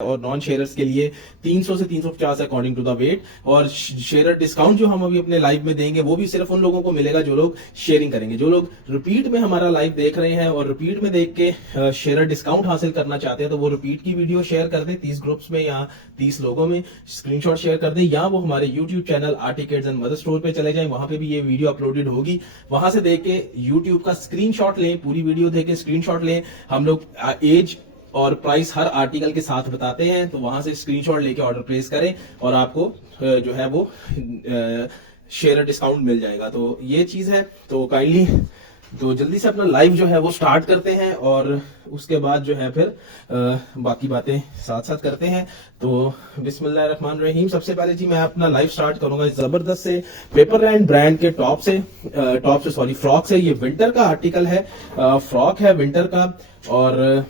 और non sharers के लिए 300 से 350 अकॉर्डिंग टू द वेट। और शेयरर डिस्काउंट जो हम अभी अपने लाइव में देंगे वो भी सिर्फ उन लोगों को मिलेगा जो लोग शेयरिंग करेंगे। जो लोग रिपीट में हमारा लाइव देख रहे हैं और रिपीट में देख के शेयरर डिस्काउंट हासिल करना चाहते हैं तो वो रिपीट की वीडियो शेयर कर दें 30 ग्रुप्स में या 30 लोगों में, स्क्रीनशॉट शेयर कर दें, या वो हमारे YouTube channel RT kids and mother store पे चले जाएं, वहां पे भी ये वीडियो अपलोडेड होगी। वहां से देख के यूट्यूब का स्क्रीनशॉट लें, पूरी वीडियो देख के स्क्रीनशॉट लें। हम लोग एज और प्राइस हर आर्टिकल के साथ बताते हैं, तो वहां से स्क्रीनशॉट लेके ऑर्डर प्लेस करें और आपको जो है वो शेयर डिस्काउंट मिल जाएगा। तो ये चीज है, तो काइंडली तो जल्दी से अपना लाइव जो है वो स्टार्ट करते हैं और उसके बाद जो है फिर बाकी बातें साथ साथ करते हैं। तो बिस्मिल्लाहिर्रहमानिर्रहीम। सबसे पहले जी मैं अपना लाइव स्टार्ट करूंगा जबरदस्त से पेपरलैंड ब्रांड के टॉप से फ्रॉक से। ये विंटर का आर्टिकल है, फ्रॉक है विंटर का, और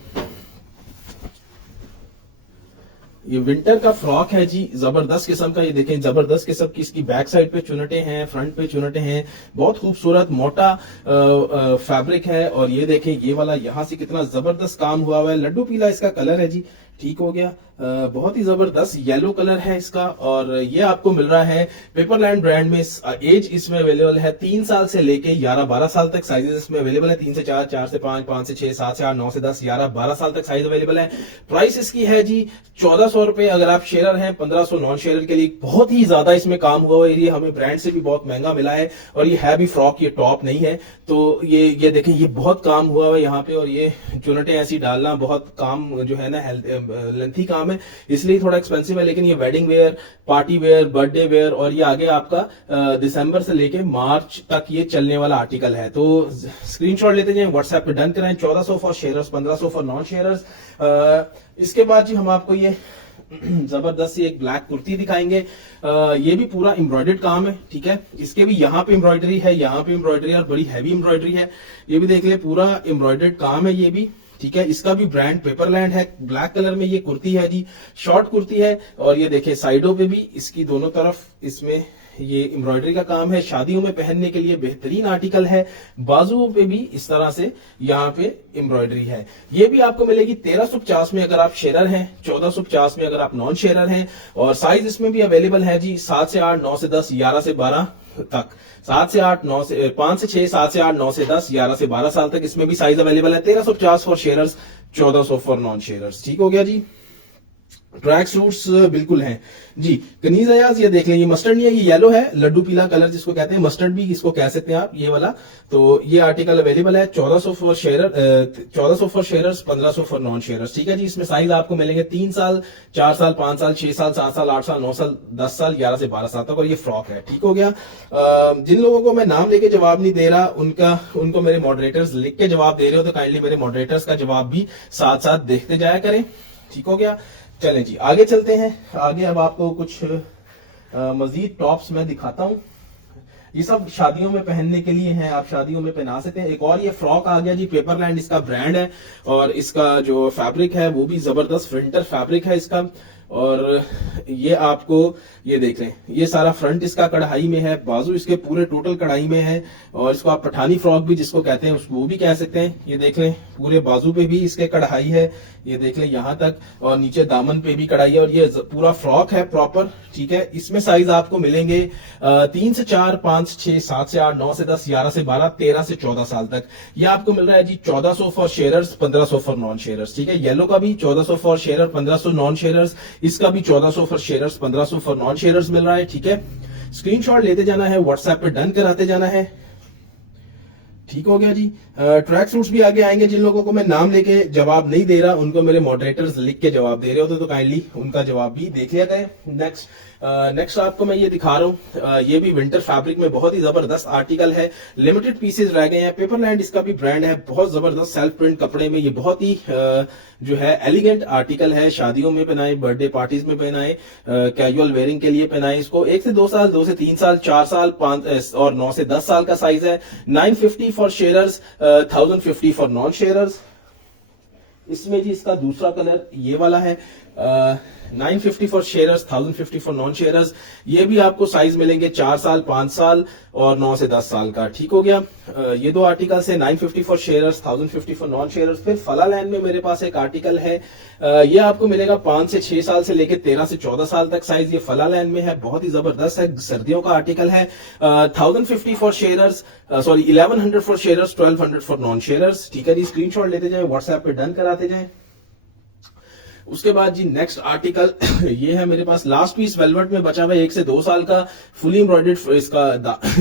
ये विंटर का फ्रॉक है जी, जबरदस्त किस्म का। ये देखें जबरदस्त किस्म की इसकी बैक साइड पे चुनटे हैं, फ्रंट पे चुनटे हैं, बहुत खूबसूरत मोटा फैब्रिक है। और ये देखें ये वाला यहाँ से कितना जबरदस्त काम हुआ हुआ है, लड्डू पीला इसका कलर है जी, ठीक हो गया। बहुत ही जबरदस्त येलो कलर है इसका, और ये आपको मिल रहा है पेपरलैंड ब्रांड में। एज इसमें अवेलेबल है 3 साल से लेके 11-12 साल तक साइजेस इसमें अवेलेबल है। 3 से 4, 4 से 5, 5 से 6, 7 से 8, 9 से 10, 11-12 साल तक साइज अवेलेबल है। प्राइस इसकी है जी 1400 रुपए अगर आप शेयर हैं, 1500 नॉन शेयर के लिए। बहुत ही ज्यादा इसमें काम हुआ है, ये हमें ब्रांड से भी बहुत महंगा मिला है। और ये है भी फ्रॉक, ये टॉप नहीं है। तो ये देखें ये बहुत काम हुआ है यहाँ पे, और ये चुनटे ऐसी डालना बहुत काम जो है ना लेंथी काम है, इसलिए थोड़ा एक्सपेंसिव है। लेकिन ये wedding wear, party wear, birthday wear, और ये आगे आपका दिसंबर से लेके मार्च तक ये चलने वाला आर्टिकल है। तो स्क्रीनशॉट लेते जाएं, व्हाट्सएप पे डन कराएं। 1400 for sharers, 1500 for non sharers. इसके बाद जी हम आपको ये जबरदस्त सी एक ब्लैक कुर्ती दिखाएंगे। ये भी पूरा एम्ब्रॉयडर्ड काम है, ठीक है। इसके भी यहाँ पे एम्ब्रॉयडरी है, यहाँ पे एम्ब्रॉयडरी है, और बड़ी हैवी एम्ब्रॉयडरी है। ये भी देख ले, पूरा एम्ब्रॉयडर्ड काम है ये भी, ठीक है। इसका भी ब्रांड पेपरलैंड है। ब्लैक कलर में ये कुर्ती है जी, शॉर्ट कुर्ती है। और ये देखिए साइडों पे भी इसकी दोनों तरफ इसमें ये एम्ब्रॉयडरी का काम है। शादियों में पहनने के लिए बेहतरीन आर्टिकल है। बाजुओं पे भी इस तरह से यहाँ पे एम्ब्रॉयडरी है। ये भी आपको मिलेगी 1350 में अगर आप शेयरर हैं, 1450 में अगर आप नॉन शेयरर हैं। और साइज इसमें भी अवेलेबल है जी 7 से 8, 9 से 10, 11 से 12 तक। 7 से 8, 9 से 5 से 6, 7 से 8, 9 से 10, 11 से 12 साल तक इसमें भी साइज अवेलेबल है। 1350 for sharers, 1400 for non sharers, ठीक हो गया जी। ट्रैक सूट्स बिल्कुल हैं जी। कनीज अयाज ये देख लें, ये मस्टर्ड नहीं है, ये येलो है, लड्डू पीला कलर जिसको कहते हैं, मस्टर्ड भी इसको कह सकते हैं आप, ये वाला। तो ये आर्टिकल अवेलेबल है 1400 for sharer, 1400 for sharers, 1500 for non sharers, ठीक है जी। इसमें साइज आपको मिलेंगे 3 साल, 4 साल, 5 साल, 6 साल, 7 साल, 8 साल, 9 साल, 10 साल, 11 से 12 साल तक। और ये फ्रॉक है, ठीक हो गया। जिन लोगों को मैं नाम लेके जवाब नहीं दे रहा उनको मेरे मॉडरेटर्स लिख के जवाब दे रहे हो, तो काइंडली मेरे मॉडरेटर्स का जवाब भी साथ साथ देखते जाया करें, ठीक हो गया। चलें जी आगे चलते हैं। आगे अब आपको कुछ मजीद टॉप्स मैं दिखाता हूं। ये सब शादियों में पहनने के लिए हैं, आप शादियों में पहना सकते हैं। एक और ये फ्रॉक आ गया जी, पेपरलैंड इसका ब्रांड है, और इसका जो फैब्रिक है वो भी जबरदस्त विंटर फैब्रिक है इसका। और ये आपको ये देख लें, ये सारा फ्रंट इसका कढ़ाई में है, बाजू इसके पूरे टोटल कढ़ाई में है। और इसको आप पठानी फ्रॉक भी जिसको कहते हैं उसको वो भी कह सकते हैं। ये देख लें पूरे बाजू पे भी इसके कढ़ाई है, ये देख लें यहाँ तक, और नीचे दामन पे भी कढ़ाई है। और ये पूरा फ्रॉक है प्रॉपर, ठीक है। इसमें साइज आपको मिलेंगे 3 से 4, 5 से 6, 7 से 8, 9 से 10, 11 से 12, 13 से 14 साल तक। ये आपको मिल रहा है जी 1400 for sharers, 1500 for non sharers, ठीक है। येलो का भी 1400 फॉर शेयरर, 1500 नॉन शेयरर्स। इसका भी 1400 for sharers, 1500 for non sharers मिल रहा है, ठीक है। स्क्रीनशॉट लेते जाना है, व्हाट्सएप पे डन कराते जाना है, ठीक हो गया जी। ट्रैक सूट्स भी आगे आएंगे। जिन लोगों को मैं नाम लेके जवाब नहीं दे रहा उनको मेरे मॉडरेटर्स लिख के जवाब दे रहे होते तो काइंडली उनका जवाब भी देख लिया जाए। नेक्स्ट आपको मैं ये दिखा रहा हूँ, ये भी विंटर फैब्रिक में बहुत ही जबरदस्त आर्टिकल है। लिमिटेड पीसेस रह गए हैं। पेपरलैंड इसका भी ब्रांड है, बहुत जबरदस्त सेल्फ प्रिंट कपड़े में। ये बहुत ही जो है एलिगेंट आर्टिकल है। शादियों में पहनाए, बर्थडे पार्टीज में पहनाए, कैजुअल वेयरिंग के लिए पहनाए इसको। 1 से 2 साल, 2 से 3 साल, 4 साल, 5 और 9 से 10 साल का साइज है। 950 for sharers, 1050 for non sharers. इसमें जी इसका दूसरा कलर ये वाला है। 950 for sharers, 1050 for non sharers. ये भी आपको साइज मिलेंगे 4 साल, 5 साल और 9 से 10 साल का। ठीक हो गया। ये दो आर्टिकल्स है, 950 for sharers, 1050 for non sharers. फिर फला लैंड में मेरे पास एक आर्टिकल है, ये आपको मिलेगा 5 से 6 साल से लेके 13 से 14 साल तक साइज। ये फला लैंड में है, बहुत ही जबरदस्त है, सर्दियों का आर्टिकल है। 1050 for sharers, sorry 1100 for sharers, 1200 for non sharers. ठीक है जी, स्क्रीनशॉट लेते जाए, व्हाट्सएप पे डन कराते जाए। उसके बाद जी नेक्स्ट आर्टिकल ये है मेरे पास, लास्ट पीस वेलवेट में बचा हुआ है, 1 से 2 साल का फुली एम्ब्रॉयडर्ड इसका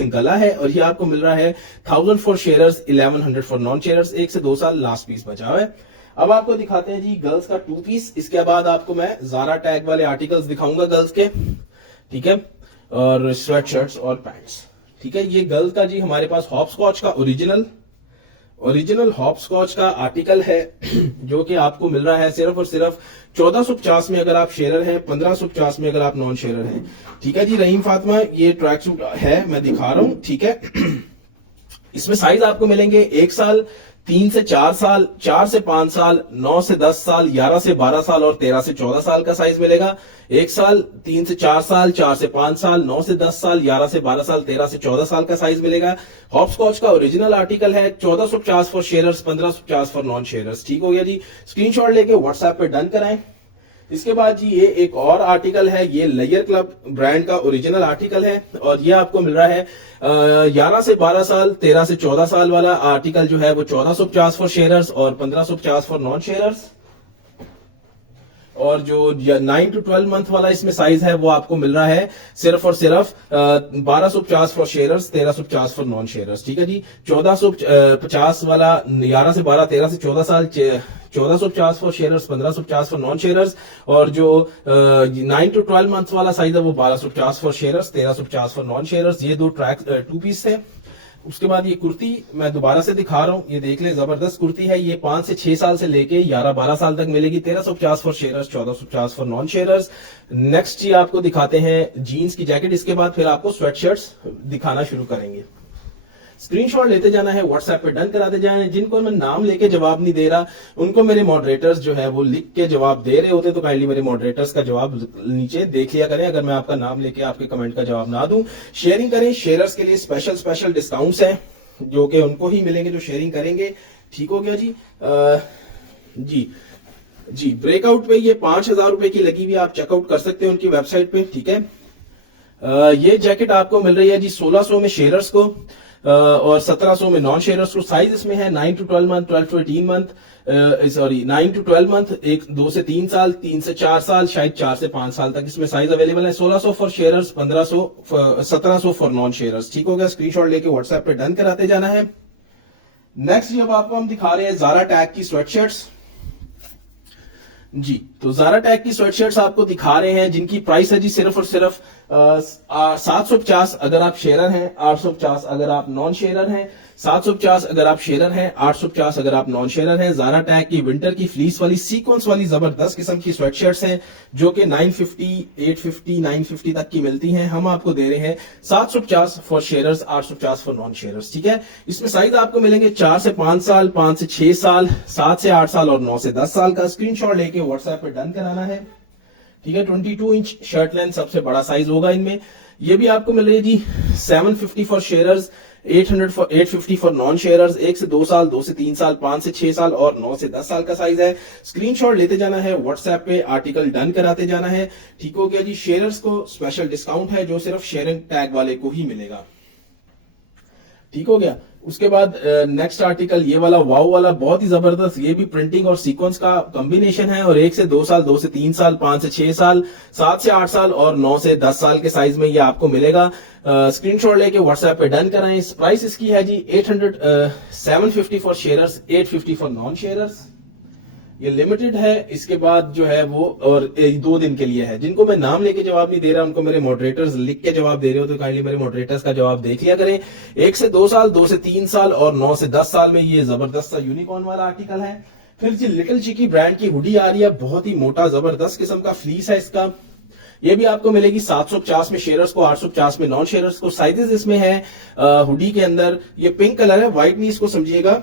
गला है और ये आपको मिल रहा है 1000 for sharers, 1100 for non sharers. 1 से 2 साल लास्ट पीस बचा हुआ है। अब आपको दिखाते हैं जी गर्ल्स का 2 पीस। इसके बाद आपको मैं जारा टैग वाले आर्टिकल्स दिखाऊंगा गर्ल्स के, ठीक है, और स्वेट शर्ट्स और पैंट्स। ठीक है, ये गर्ल्स का जी हमारे पास हॉपस्कॉच का ओरिजिनल हॉपस्कॉच का आर्टिकल है, जो कि आपको मिल रहा है सिर्फ और सिर्फ 1450 में अगर आप शेयरर हैं, 1550 में अगर आप नॉन शेयरर हैं। ठीक है जी रहीम फातिमा, ये ट्रैक सूट है, मैं दिखा रहा हूं। ठीक है, इसमें साइज आपको मिलेंगे 1 साल, 3 से 4 साल, 4 से 5 साल, 9 से 10 साल, 11 से 12 साल और 13 से 14 साल का साइज मिलेगा। 1 साल, 3 से 4 साल, 4 से 5 साल, 9 से 10 साल, 11 से 12 साल, 13 से 14 साल का साइज मिलेगा। हॉपस्कॉच का ओरिजिनल आर्टिकल है, 1450 for sharers, 1550 for non sharers. ठीक हो गया जी, स्क्रीनशॉट लेके व्हाट्सएप पे डन कराएं। इसके बाद जी ये एक और आर्टिकल है, ये लेयर क्लब ब्रांड का ओरिजिनल आर्टिकल है और ये आपको मिल रहा है 11 से 12 साल, 13 से 14 साल वाला आर्टिकल जो है वो 1450 फॉर शेयरर्स और 1550 फॉर नॉन शेयरर्स। और जो 9 to 12 मंथ वाला इसमें साइज है वो आपको मिल रहा है सिर्फ और सिर्फ 1250 for sharers, 1350 for non sharers. ठीक है जी, 1450 वाला 11 से 12, 13 से 14 साल, 1450 for sharers, 1550 for non sharers. और जो 9 to 12 मंथ वाला साइज है वो 1250 for sharers, 1350 for non sharers. ये दो ट्रैक 2 पीस थे। उसके बाद ये कुर्ती मैं दोबारा से दिखा रहा हूँ, ये देख ले, जबरदस्त कुर्ती है। ये 5 से 6 साल से लेके 11-12 साल तक मिलेगी। 1350 for sharers, 1450 for non sharers. Next ये आपको दिखाते हैं जीन्स की जैकेट। इसके बाद फिर आपको स्वेट शर्ट्स दिखाना शुरू करेंगे। स्क्रीनशॉट लेते जाना है, व्हाट्सएप पे डन कराते जाना है। जिनको मैं नाम लेके जवाब नहीं दे रहा उनको मेरे मॉडरेटर्स जो है वो लिख के जवाब दे रहे होते, तो काइंडली मेरे मॉडरेटर्स का जवाब नीचे देख लिया करें अगर मैं आपका नाम लेके आपके कमेंट का जवाब ना दूं। शेयरिंग करें, शेयरर्स के लिए स्पेशल डिस्काउंट्स हैं जो कि उनको ही मिलेंगे जो शेयरिंग करेंगे। ठीक हो गया जी। जी ब्रेकआउट पे ये 5000 रुपए की लगी हुई, आप चेकआउट कर सकते हैं उनकी वेबसाइट पे। ठीक है, ये जैकेट आपको मिल रही है जी 1600 में शेयरर्स को और 1700 में नॉन शेयरर्स को। साइज इसमें है 9 to 12 month, 12 to 18 month, sorry 9 to 12 month, 2 से 3 साल, 3 से 4 साल, शायद 4 से 5 साल तक इसमें साइज अवेलेबल है। 1600 for sharers, 1700 for non sharers. ठीक हो गया, स्क्रीनशॉट लेके व्हाट्सएप पे डन कराते जाना है। नेक्स्ट जब आपको हम दिखा रहे हैं जारा टैग की स्वेटशर्ट्स। जी, तो जारा टैग की स्वेटशर्ट्स आपको दिखा रहे हैं जिनकी प्राइस है जी सिर्फ और सिर्फ 750 अगर आप शेयरर हैं, 850 अगर आप नॉन शेयरर हैं। 750 अगर आप शेयरर हैं, 850 अगर आप नॉन शेयरर हैं। जारा टैग की विंटर की फ्लीस वाली सीक्वेंस वाली जबरदस्त किस्म की स्वेटशर्ट्स हैं जो कि 950, 850, 950 तक की मिलती हैं। हम आपको दे रहे हैं 750 for sharers, 850 for non sharers. ठीक है, इसमें साइज आपको मिलेंगे 4 से 5 साल, 5 से 6 साल, 7 से 8 साल और 9 से 10 साल का। स्क्रीनशॉट लेके व्हाट्सएप पे डन कराना है। ठीक है, 22 इंच शर्ट लेंथ सबसे बड़ा साइज होगा इनमें। ये भी आपको मिल रही है जी 750 for sharers, 850 for non sharers. 1 से 2 साल, 2 से 3 साल, 5 से 6 साल और 9 से 10 साल का साइज है। स्क्रीनशॉट लेते जाना है, व्हाट्सएप पे आर्टिकल डन कराते जाना है। ठीक हो गया जी, शेयरर्स को स्पेशल डिस्काउंट है जो सिर्फ शेयरिंग टैग वाले को ही मिलेगा। ठीक हो गया। उसके बाद नेक्स्ट आर्टिकल ये वाला वाव वाला, बहुत ही जबरदस्त, ये भी प्रिंटिंग और सीक्वेंस का कॉम्बिनेशन है और 1 से 2 साल, 2 से 3 साल, 5 से 6 साल, 7 से 8 साल और 9 से 10 साल के साइज में ये आपको मिलेगा। स्क्रीनशॉट लेके व्हाट्सएप पे डन कराएं। प्राइस इसकी है जी 750 for sharers, 850 for non sharers. ये लिमिटेड है। इसके बाद जो है वो और 2 दिन के लिए है। जिनको मैं नाम लेके जवाब नहीं दे रहा उनको मेरे मॉडरेटर्स लिख के जवाब दे रहे हो तो काइंडली मेरे मॉडरेटर्स का जवाब देख लिया करें। 1 से 2 साल, 2 से 3 साल और 9 से 10 साल में ये जबरदस्त सा यूनिकॉर्न वाला आर्टिकल है। फिर जी लिटिल चिकी ब्रांड की हुडी आ रही है, बहुत ही मोटा जबरदस्त किस्म का फ्लीस है इसका। ये भी आपको मिलेगी 750 में शेयरर्स को, 850 में नॉन शेयरर्स को। साइजेस इसमें है हुडी के अंदर, ये पिंक कलर है, व्हाइट नहीं इसको समझिएगा,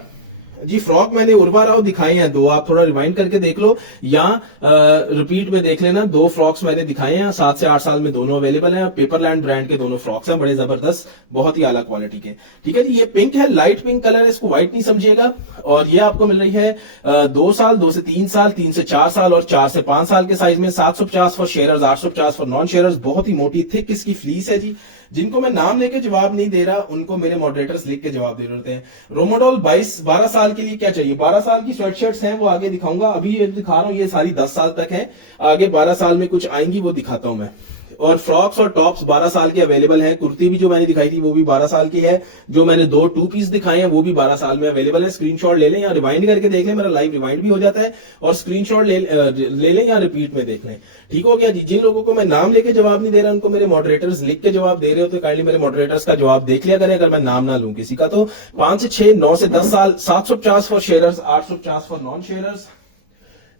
जी फ्रॉक मैंने उर्वा राव दिखाए हैं दो, आप थोड़ा रिवाइंड करके देख लो या रिपीट में देख लेना। दो फ्रॉक्स मैंने दिखाए हैं, 7 से 8 साल में दोनों अवेलेबल हैं। पेपरलैंड ब्रांड के दोनों फ्रॉक्स हैं, बड़े जबरदस्त, बहुत ही आला क्वालिटी के। ठीक है जी, ये पिंक है, लाइट पिंक कलर है, इसको व्हाइट नहीं समझिएगा। और ये आपको मिल रही है 2 साल, 2 से 3 साल, 3 से 4 साल और 4 से 5 साल के साइज में। 750 for sharers, 850 for non sharers. बहुत ही मोटी थिक इसकी फ्लीस है जी। जिनको मैं नाम लेके जवाब नहीं दे रहा उनको मेरे मॉडरेटर्स लिख के जवाब दे रहे होते हैं। रोमोडोल 12 साल के लिए क्या चाहिए, 12 साल की स्वेटशर्ट्स हैं, वो आगे दिखाऊंगा। अभी ये दिखा रहा हूं ये सारी 10 साल तक है, आगे 12 साल में कुछ आएंगी वो दिखाता हूं मैं। और फ्रॉक्स और टॉप्स 12 साल के अवेलेबल हैं। कुर्ती भी जो मैंने दिखाई थी वो भी 12 साल की है। जो मैंने 2 2 पीस दिखाए हैं वो भी 12 साल में अवेलेबल है। स्क्रीनशॉट ले लें या रिवाइंड करके देख लें, मेरा लाइव रिवाइंड भी हो जाता है। और स्क्रीनशॉट ले लें या रिपीट में देख लें। ठीक हो गया जी। जिन लोगों को मैं नाम लेके जवाब नहीं दे रहा उनको मेरे मॉडरेटर्स लिख के जवाब दे रहे हो तो काइंडली मेरे मॉडरेटर्स का जवाब देख लिया करें, अगर मैं नाम ना लूं किसी का। तो 5 से 6, 9 से 10 साल, 750 for sharers, 850 for non sharers.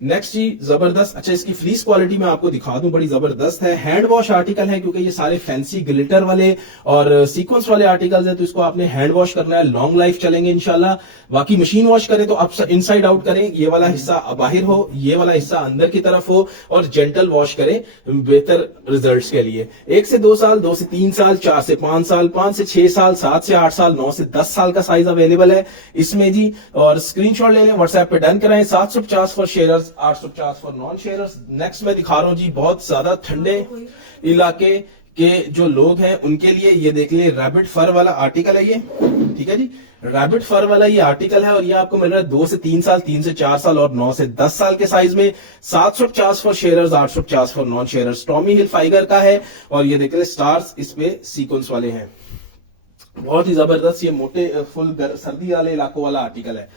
Next जी जबरदस्त। अच्छा, इसकी फ्लीस क्वालिटी मैं आपको दिखा दूं, बड़ी जबरदस्त है। हैंड वॉश आर्टिकल है क्योंकि ये सारे फैंसी ग्लिटर वाले और सीक्वेंस वाले आर्टिकल्स हैं, तो इसको आपने हैंड वॉश करना है, लॉन्ग लाइफ चलेंगे इंशाल्लाह। बाकी मशीन वॉश करें तो आप इनसाइड आउट करें, ये वाला हिस्सा बाहर हो, ये वाला हिस्सा अंदर की तरफ हो, और जेंटल वॉश करें बेहतर रिजल्ट्स के लिए। 1 से 2 साल, 2 से 3 साल, 4 से 5 साल, 5 से 6 साल, 7 से 8 साल, 9 से 10 साल का साइज अवेलेबल है इसमें जी। और स्क्रीनशॉट ले लें, व्हाट्सएप पे डन कराएं। 750 for sharers, 850 for non sharers. Next मैं दिखा रहा हूं जी, बहुत ज्यादा ठंडे इलाके के जो लोग हैं उनके लिए ये देख ले, रैबिट फर वाला आर्टिकल है ये। ठीक है जी, रैबिट फर वाला ये आर्टिकल है और ये आपको मिल रहा है 2 से 3 साल, 3 से 4 साल और 9 से 10 साल के साइज में। 750 for sharers, 850 for non sharers. Tommy Hilfiger का है और ये देख ले स्टार्स इस पे सीक्वेंस वाले हैं। बहुत ही जबरदस्त, ये मोटे फुल सर्दी वाले इलाकों वाला आर्टिकल है।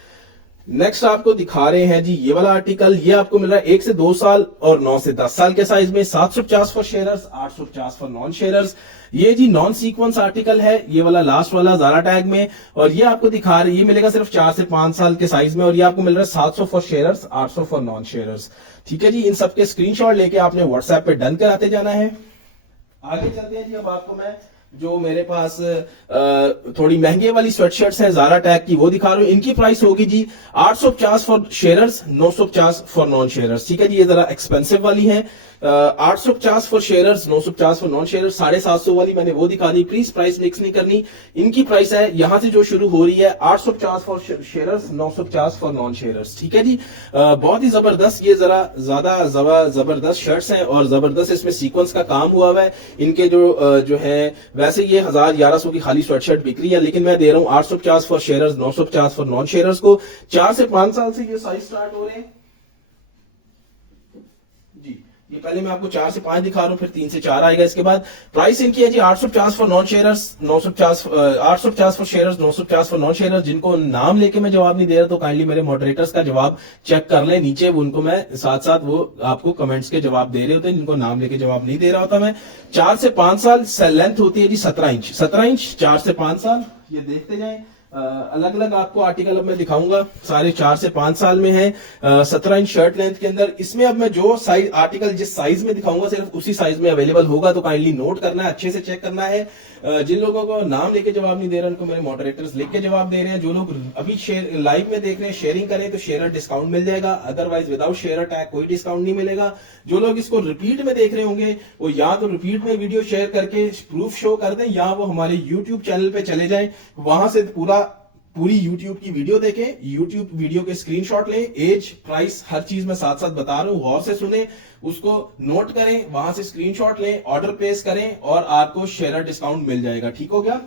नेक्स्ट आपको दिखा रहे हैं जी ये वाला आर्टिकल, ये आपको मिल रहा है 1 से 2 साल और 9 से 10 साल के साइज में। 750 for sharers, 850 for non sharers. ये जी नॉन सीक्वेंस आर्टिकल है, ये वाला लास्ट वाला ज़ारा टैग में, और ये आपको दिखा रहे, ये मिलेगा सिर्फ 4 से 5 साल के साइज में, और ये आपको मिल रहा है 700 for sharers, 800 for non sharers. ठीक है जी, इन सबके स्क्रीनशॉट लेके आपने व्हाट्सएप पे डन कराते जाना है। आगे चलते हैं जी, अब आपको मैं जो मेरे पास थोड़ी महंगे वाली स्वेटशर्ट्स हैं ज़ारा टैग की वो दिखा रहा हूं। इनकी प्राइस होगी जी 850 for sharers, 950 for non sharers. ठीक है जी, ये जरा एक्सपेंसिव वाली है। 850 for sharers, 950 for non sharers. 750 वाली मैंने वो दिखा दी, प्लीज प्राइस मिक्स नहीं करनी। इनकी प्राइस है यहां से जो शुरू हो रही है 850 for sharers, 950 for non sharers. ठीक है जी, बहुत ही जबरदस्त, ये जरा ज्यादा जबरदस्त शर्ट्स हैं और जबरदस्त इसमें सीक्वेंस का काम हुआ हुआ है। इनके जो है वैसे ये 1000-1100 की खाली स्वेटशर्ट बिक रही है, लेकिन मैं दे रहा हूं 850 for sharers, 950 for non sharers को। 4 से 5 साल से ये साइज स्टार्ट हो रहे हैं जी। ये पहले मैं आपको 4 से 5 दिखा रहा हूं, फिर 3 से 4 आएगा इसके बाद। प्राइस इनकी है जी 850 for non sharers, 850 for sharers, 950 for non sharers. जिनको नाम लेके मैं जवाब नहीं दे रहा तो काइंडली मेरे मॉडरेटर्स का जवाब चेक कर लें नीचे, उनको मैं साथ साथ वो आपको कमेंट्स के जवाब दे रहे होते हैं, जिनको नाम लेके जवाब नहीं दे रहा होता मैं। 4 से 5 साल लेंथ होती है जी 17 इंच, 17 इंच 4 से 5 साल। ये देखते जाएं, अलग अलग आपको आर्टिकल अब मैं दिखाऊंगा, सारे 4 से 5 साल में है। 17 इंच शर्ट लेंथ के अंदर। इसमें अब मैं जो साइज आर्टिकल जिस साइज में दिखाऊंगा सिर्फ उसी साइज में अवेलेबल होगा, तो काइंडली नोट करना है, अच्छे से चेक करना है। जिन लोगों को नाम लेके जवाब नहीं दे रहे उनको मेरे मॉडरेटर्स लिख के जवाब दे रहे हैं। जो लोग अभी लाइव में देख रहे हैं, शेयरिंग करें तो शेयर डिस्काउंट मिल जाएगा, अदरवाइज विदाउट शेयर टैग कोई डिस्काउंट नहीं मिलेगा। जो लोग इसको रिपीट में देख रहे होंगे वो या तो रिपीट में वीडियो शेयर करके प्रूफ शो कर दें, या वो हमारे यूट्यूब चैनल पे चले जाएं, वहां से पूरी YouTube की वीडियो देखें, YouTube वीडियो के स्क्रीनशॉट लें, एज प्राइस हर चीज मैं साथ साथ बता रहा हूं, गौर से सुने, उसको नोट करें, वहां से स्क्रीनशॉट लें, ऑर्डर प्लेस करें और आपको शेयर डिस्काउंट मिल जाएगा। ठीक हो गया,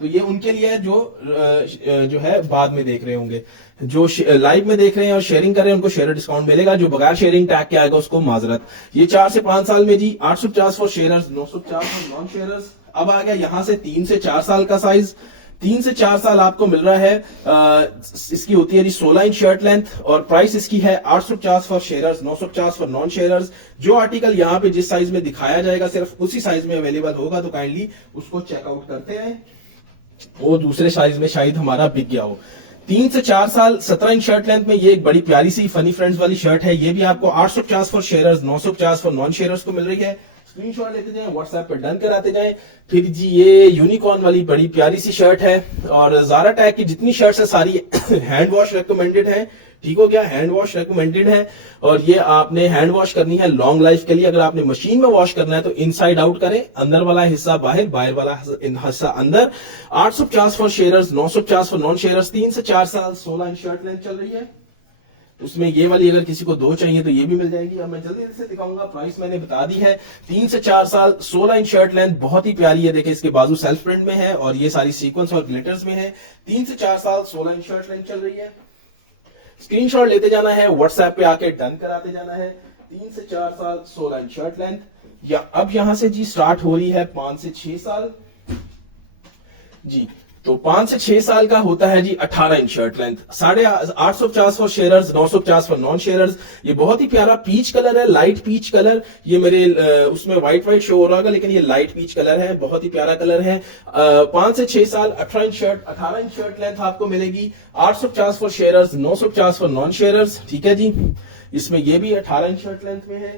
तो ये उनके लिए है जो है बाद में देख रहे होंगे। जो लाइव में देख रहे हैं और शेयरिंग कर रहे हैं उनको शेयर डिस्काउंट मिलेगा, जो बगैर शेयरिंग टैग के आएगा उसको माजरत। ये 4 से 5 साल में जी 850 for sharers, 950 for non sharers. अब आ गया यहां से 3 से 4 साल का साइज। 3 से 4 साल आपको मिल रहा है, इसकी होती है जी 16 इंच शर्ट लेंथ और प्राइस इसकी है 850 for sharers, 950 for non sharers. जो आर्टिकल यहाँ पे जिस साइज में दिखाया जाएगा सिर्फ उसी साइज में अवेलेबल होगा, तो काइंडली उसको चेकआउट करते हैं, वो दूसरे साइज में शायद हमारा बिक गया हो। 3 से 4 साल 17 इंच शर्ट लेंथ में ये एक बड़ी प्यारी सी फनी फ्रेंड्स वाली शर्ट है। ये भी आपको 850 for sharers, 950 for non sharers को मिल रही है। स्क्रीनशॉट लेते जाएं, व्हाट्सएप पे डन कराते जाएं। फिर जी ये यूनिकॉर्न वाली बड़ी प्यारी सी शर्ट है, और ज़ारा टैग की जितनी शर्ट्स है सारी हैंड वॉश रिकमेंडेड है। ठीक हो गया, हैंड वॉश रिकमेंडेड है, और ये आपने हैंड वॉश करनी है लॉन्ग लाइफ के लिए। अगर आपने मशीन में वॉश करना है तो इनसाइड आउट करें, अंदर वाला हिस्सा बाहर, बाहर वाला हिस्सा अंदर। 850 for sharers, 950 for non sharers. 3 से 4 साल 16 इंच शर्ट लेंथ चल रही है। उसमें ये वाली अगर किसी को 2 चाहिए तो ये भी मिल जाएगी। अब मैं जल्दी से दिखाऊंगा, प्राइस मैंने बता दी है। 3 से 4 साल 16 इंच शर्ट लेंथ, बहुत ही प्यारी है। देखिए इसके बाजू सेल्फ प्रिंट में है और ये सारी सीक्वेंस और ग्लिटर्स में है। 3 से 4 साल 16 इंच शर्ट लेंथ चल रही है। स्क्रीनशॉट लेते जाना है, व्हाट्सएप पे आके डन कराते जाना है। 3 से 4 साल 16 इंच शर्ट लेंथ, या अब यहां से जी स्टार्ट हो रही है 5 से 6 साल जी। तो 5 से 6 साल का होता है जी 18 inch shirt length. 850 for sharers, 950 for non sharers. ये बहुत ही प्यारा पीच कलर है, लाइट पीच कलर। ये मेरे उसमें व्हाइट शो हो रहा होगा, लेकिन ये लाइट पीच कलर है, बहुत ही प्यारा कलर है। 5 से 6 साल 18 इंच शर्ट लेंथ आपको मिलेगी। 850 for sharers, 950 for non sharers. ठीक है जी, इसमें ये भी 18 इंच शर्ट लेंथ में है।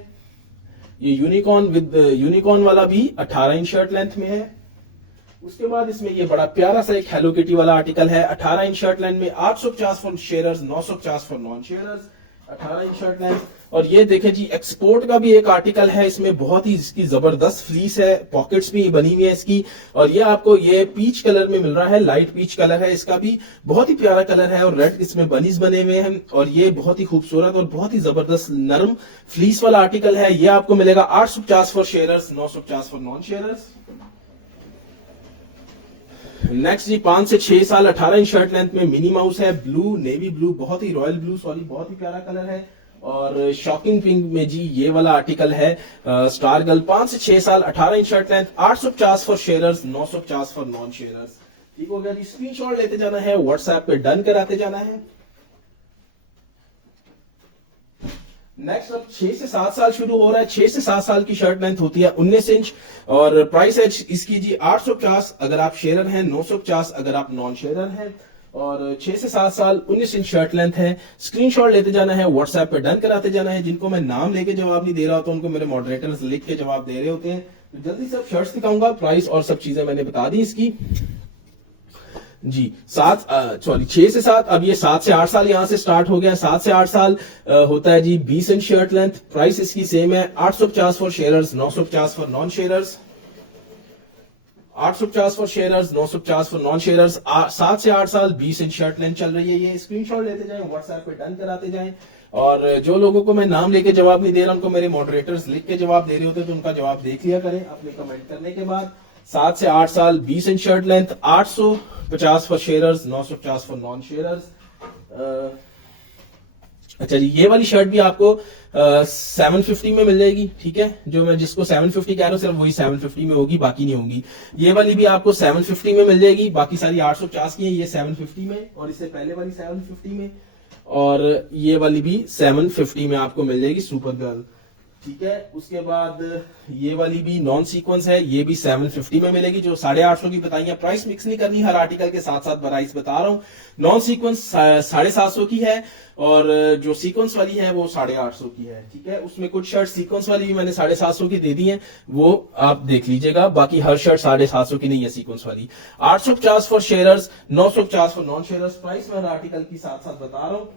ये यूनिकॉर्न वाला भी 18 इंच शर्ट लेंथ में है। उसके बाद इसमें ये बड़ा प्यारा सा एक हेलो किटी वाला आर्टिकल है, 18 इंच शर्ट लेंथ में। 850 for sharers, 950 for non sharers. 18 inch shirt length. और ये देखें जी, एक्सपोर्ट का भी एक आर्टिकल है, इसमें बहुत ही इसकी जबरदस्त फ्लीस है, पॉकेट्स भी बनी हुई है इसकी। और ये आपको ये पीच कलर में मिल रहा है, लाइट पीच कलर है इसका भी, बहुत ही प्यारा कलर है। और रेड इसमें बनीज बने हुए हैं, और ये बहुत ही खूबसूरत और बहुत ही जबरदस्त नरम फ्लीस वाला आर्टिकल है। ये आपको मिलेगा 850 for sharers, 950 for non sharers. Next जी 5 से 6 साल 18 इंच शर्ट लेंथ में मिनी माउस है, ब्लू, नेवी ब्लू, बहुत ही रॉयल ब्लू, सॉरी, बहुत ही प्यारा कलर है। और शॉकिंग पिंक में जी ये वाला आर्टिकल है, स्टार गर्ल। 5 से 6 साल 18 inch shirt length, 850 for sharers, 950 for non sharers. ठीक हो गया जी, स्क्रीनशॉट लेते जाना है, व्हाट्सएप पे डन कराते जाना है। नेक्स्ट अब 6 से 7 साल शुरू हो रहा है। 6 से 7 साल की शर्ट लेंथ होती है 19 इंच, और प्राइस है इसकी जी 850 अगर आप शेयरर हैं, 950 अगर आप नॉन शेयरर हैं। और 6 से 7 साल 19 इंच शर्ट लेंथ है। स्क्रीनशॉट लेते जाना है, व्हाट्सएप पे डन कराते जाना है। जिनको मैं नाम लेके जवाब नहीं दे रहा होता, उनको मेरे मॉडरेटर्स लिख के जवाब दे रहे होते हैं। तो जल्दी से अब शर्ट्स दिखाऊंगा, प्राइस और सब चीजें मैंने बता दी इसकी जी। 6 से 7, अब ये 7 से 8 साल यहां से स्टार्ट हो गया। 7 से 8 साल होता है जी 20 इंच शर्ट लेंथ। प्राइस इसकी सेम है, 850 for sharers, 950 for non sharers. 850 for sharers, 950 for non sharers. 7 से 8 साल 20 इंच शर्ट लेंथ चल रही है। ये स्क्रीनशॉट लेते जाएं, व्हाट्सएप पे डन कराते जाएं। और जो लोगों को मैं नाम लेके जवाब नहीं दे रहा, उनको मेरे मॉडरेटर्स लिख के जवाब दे रहे होते, तो उनका जवाब देख लिया करें अपने कमेंट करने के बाद। 7 से 8 साल 20 inch shirt length, 850 for sharers, 950 for non sharers. अच्छा जी, ये वाली शर्ट भी आपको 750 में मिल जाएगी। ठीक है, जो मैं जिसको 750 कह रहा हूँ सिर्फ वही 750 में होगी, बाकी नहीं होंगी। ये वाली भी आपको 750 में मिल जाएगी, बाकी सारी 850 की है, ये 750 में, और इससे पहले वाली 750 में, और ये वाली भी 750 में आपको मिल जाएगी, सुपर गर्ल। ठीक है, उसके बाद ये वाली भी नॉन सीक्वेंस है, ये भी 750 में मिलेगी। जो 850 की बताई है, प्राइस मिक्स नहीं करनी, हर आर्टिकल के साथ साथ प्राइस बता रहा हूँ। नॉन सीक्वेंस 750 की है, और जो सीक्वेंस वाली है वो 850 की है। ठीक है, उसमें कुछ शर्ट सीक्वेंस वाली भी मैंने 750 की दे दी है, वो आप देख लीजिएगा। बाकी हर शर्ट 750 की नहीं है सीक्वेंस वाली। 850 for sharers, 950 for non sharers. Price मैं हर आर्टिकल की साथ साथ बता रहा हूँ।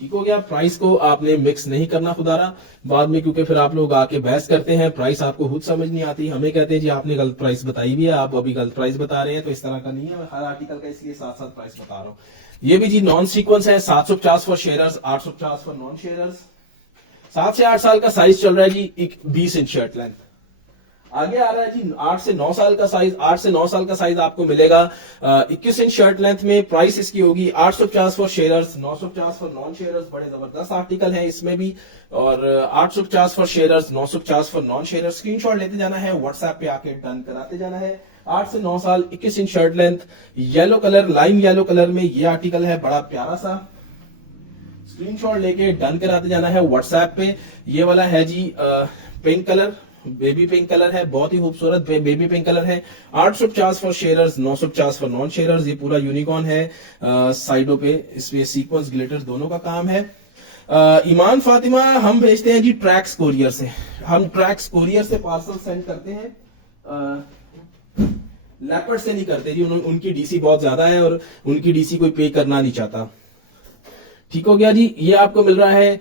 ठीक हो गया, प्राइस को आपने मिक्स नहीं करना खुदारा बाद में, क्योंकि फिर आप लोग आके बहस करते हैं, प्राइस आपको खुद समझ नहीं आती, हमें कहते हैं जी आपने गलत प्राइस बताई भी है, आप अभी गलत प्राइस बता रहे हैं। तो इस तरह का नहीं है, मैं हर आर्टिकल का इसलिए साथ साथ प्राइस बता रहा हूँ। ये भी जी नॉन सीक्वेंस है, 750 for sharers, 850 for non sharers. 7 से 8 साल का साइज चल रहा है जी 20 इंच शर्ट लेंथ। आगे आ रहा है जी 8 से 9 साल का साइज। 8 से 9 साल का साइज आपको मिलेगा 21 इंच शर्ट लेंथ में। प्राइस इसकी होगी 850 for sharers, 950 for non sharers. बड़े जबरदस्त आर्टिकल है इसमें भी, और 850 for sharers, 950 for non sharers. Screenshot लेते जाना है, व्हाट्सएप पे आके डन कराते जाना है। 8 से 9 साल 21 inch shirt length, yellow colour, lime yellow colour में ये आर्टिकल है, बड़ा प्यारा सा। स्क्रीनशॉट लेके डन कराते जाना है व्हाट्सएप पे। ये वाला है जी pink colour, baby pink colour है, बहुत ही खूबसूरत बेबी पिंक कलर है। 850 for sharers, 950 for non sharers. ये पूरा यूनिकॉर्न है, साइडों पे इसमें सीक्वेंस ग्लिटर दोनों का काम है। ईमान फातिमा, हम भेजते हैं जी ट्रैक्स कोरियर से। हम ट्रैक्स कोरियर से पार्सल सेंड करते हैं, लेपर्ड से नहीं करते जी, उनकी डीसी बहुत ज्यादा है और उनकी डीसी कोई पे करना नहीं चाहता। ठीक हो गया जी। ये आपको मिल रहा है,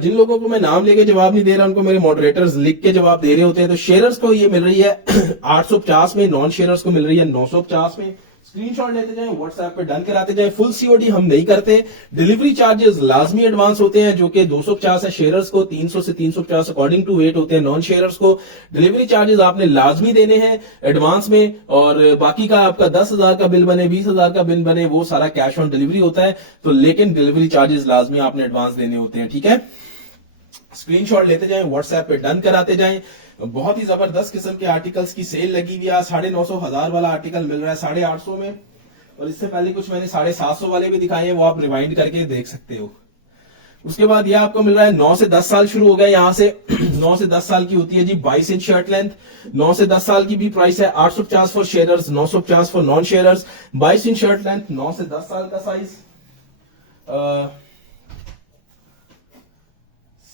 जिन लोगों को मैं नाम लेके जवाब नहीं दे रहा उनको मेरे मॉडरेटर्स लिख के जवाब दे रहे होते हैं। तो शेयर्स को ये मिल रही है 850 में, नॉन शेयर्स को मिल रही है 950 में। स्क्रीनशॉट लेते जाएं, व्हाट्सएप पे डन कराते जाएं। फुल सीओडी हम नहीं करते, डिलीवरी चार्जेस लाजमी एडवांस होते हैं जो कि 250 है शेयर्स को, 300 से 350 अकॉर्डिंग टू वेट होते हैं नॉन शेयर्स को। डिलीवरी चार्जेस आपने लाजमी देने हैं एडवांस में, और बाकी का आपका 10,000 का बिल बने, 20,000 का बिल बने, वो सारा कैश ऑन डिलीवरी होता है। तो लेकिन डिलीवरी चार्जेस लाजमी आपने एडवांस देने होते हैं। ठीक है, स्क्रीनशॉट लेते जाएं, व्हाट्सएप पे डन कराते जाएं। बहुत ही जबरदस्त किस्म के आर्टिकल्स की सेल लगी हुई है। 950 1000 वाला आर्टिकल मिल रहा है 850 में, और इससे पहले कुछ मैंने 750 वाले भी दिखाए हैं, वो आप रिवाइंड करके देख सकते हो। उसके बाद ये आपको मिल रहा है 9 से 10 साल शुरू हो गया यहां से 9 से 10 साल की होती है जी 22 इंच शर्ट लेंथ। 9 से 10 साल की भी प्राइस है 850 for sharers, 950 for non sharers. 22 inch shirt length, 9 से 10 साल का साइज।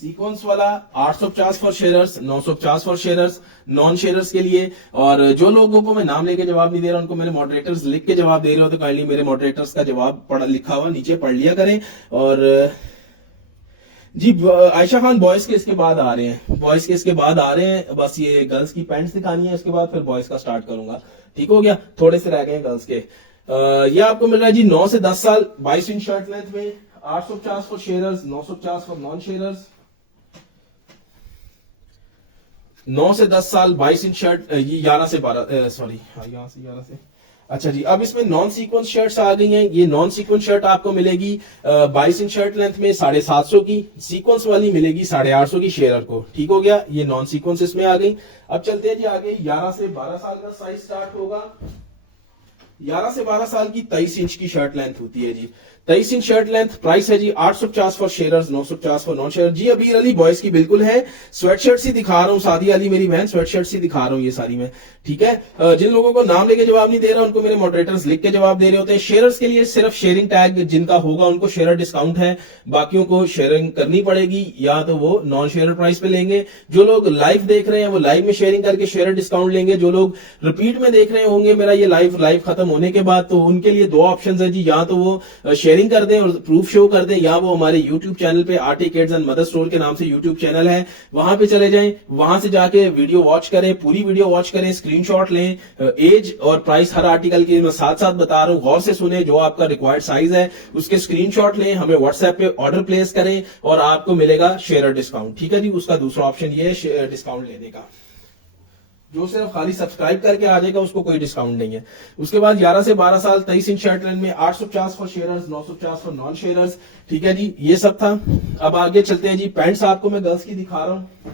सीक्वेंस वाला 850 for sharers, 950 for sharers, non sharers के लिए। और जो लोगों को मैं नाम लेके जवाब नहीं दे रहा उनको मेरे मॉडरेटर्स लिख के जवाब दे रहे हो तो काइंडली मेरे मॉडरेटर्स का जवाब पढ़ा लिखा हुआ नीचे पढ़ लिया करें। और जी आयशा खान बॉयज के इसके बाद आ रहे हैं, बॉयज के इसके बाद आ रहे हैं। बस ये गर्ल्स की पैंट्स दिखानी है, इसके बाद फिर बॉयज का स्टार्ट करूंगा। ठीक हो गया, थोड़े से रह गए हैं गर्ल्स के। ये आपको मिल रहा है जी 9 से 10 साल 22 इंच शर्ट लेंथ में, 850 for sharers, 950 for non sharers. 9 से 10 साल 22 इंच शर्ट, ये 11 से 12, सॉरी यहाँ से 11 से, अच्छा जी। अब इसमें नॉन सीक्वेंस शर्ट्स आ गई हैं। ये नॉन सीक्वेंस शर्ट आपको मिलेगी 22 इंच शर्ट लेंथ में 750 की, सीक्वेंस वाली मिलेगी 850 की शेयरर को। ठीक हो गया, ये नॉन सीक्वेंस इसमें आ गई। अब चलते हैं जी आगे। 11 से 12 साल का साइज स्टार्ट होगा। 11 से 12 साल की 23 इंच की शर्ट लेंथ होती है जी, 23 इंच शर्ट लेंथ। प्राइस है जी 850 for sharers, 950 for non share. जी अबीर अली बॉयज की बिल्कुल है, स्वेटशर्ट ही दिखा रहा हूँ। सादी अली मेरी बहन, स्वेटशर्ट ही दिखा रहा हूँ ये सारी में। ठीक है, जिन लोगों को नाम लेके जवाब नहीं दे रहा उनको मेरे मॉडरेटर्स लिख के जवाब दे रहे होते हैं। शेयरर्स के लिए सिर्फ शेयरिंग टैग जिनका होगा उनको शेयर डिस्काउंट है, बाकियों को शेयरिंग करनी पड़ेगी, या तो वो नॉन शेयर प्राइस पे लेंगे। जो लोग लाइव देख रहे हैं वो लाइव में शेयरिंग करके शेयर डिस्काउंट लेंगे। जो लोग रिपीट में देख रहे होंगे मेरा ये लाइव खत्म होने के बाद, तो उनके लिए दो ऑप्शन है जी, या तो वो शेयरिंग कर दें और प्रूफ शो कर दें, या वो हमारे यूट्यूब चैनल पे RT kids and mother store के नाम से यूट्यूब चैनल है, वहां पे चले जाएं, वहां से जाके वीडियो वॉच करें, पूरी वीडियो वॉच करें, स्क्रीनशॉट लें, एज और प्राइस हर आर्टिकल की मैं साथ साथ बता रहा हूं, गौर से सुने, जो आपका रिक्वायर्ड साइज है उसके स्क्रीनशॉट लें, हमें व्हाट्सएप पे ऑर्डर प्लेस करें और आपको मिलेगा शेयर डिस्काउंट। ठीक है जी, उसका दूसरा ऑप्शन ये है डिस्काउंट लेने का। जो सिर्फ खाली सब्सक्राइब करके आ जाएगा उसको कोई डिस्काउंट नहीं है। उसके बाद 11 से 12 साल 23 इंच शर्ट लेंथ में 850 for sharers, 950 for non sharers. ठीक है जी, ये सब था। अब आगे चलते हैं जी, पैंट्स आपको मैं गर्ल्स की दिखा रहा हूं।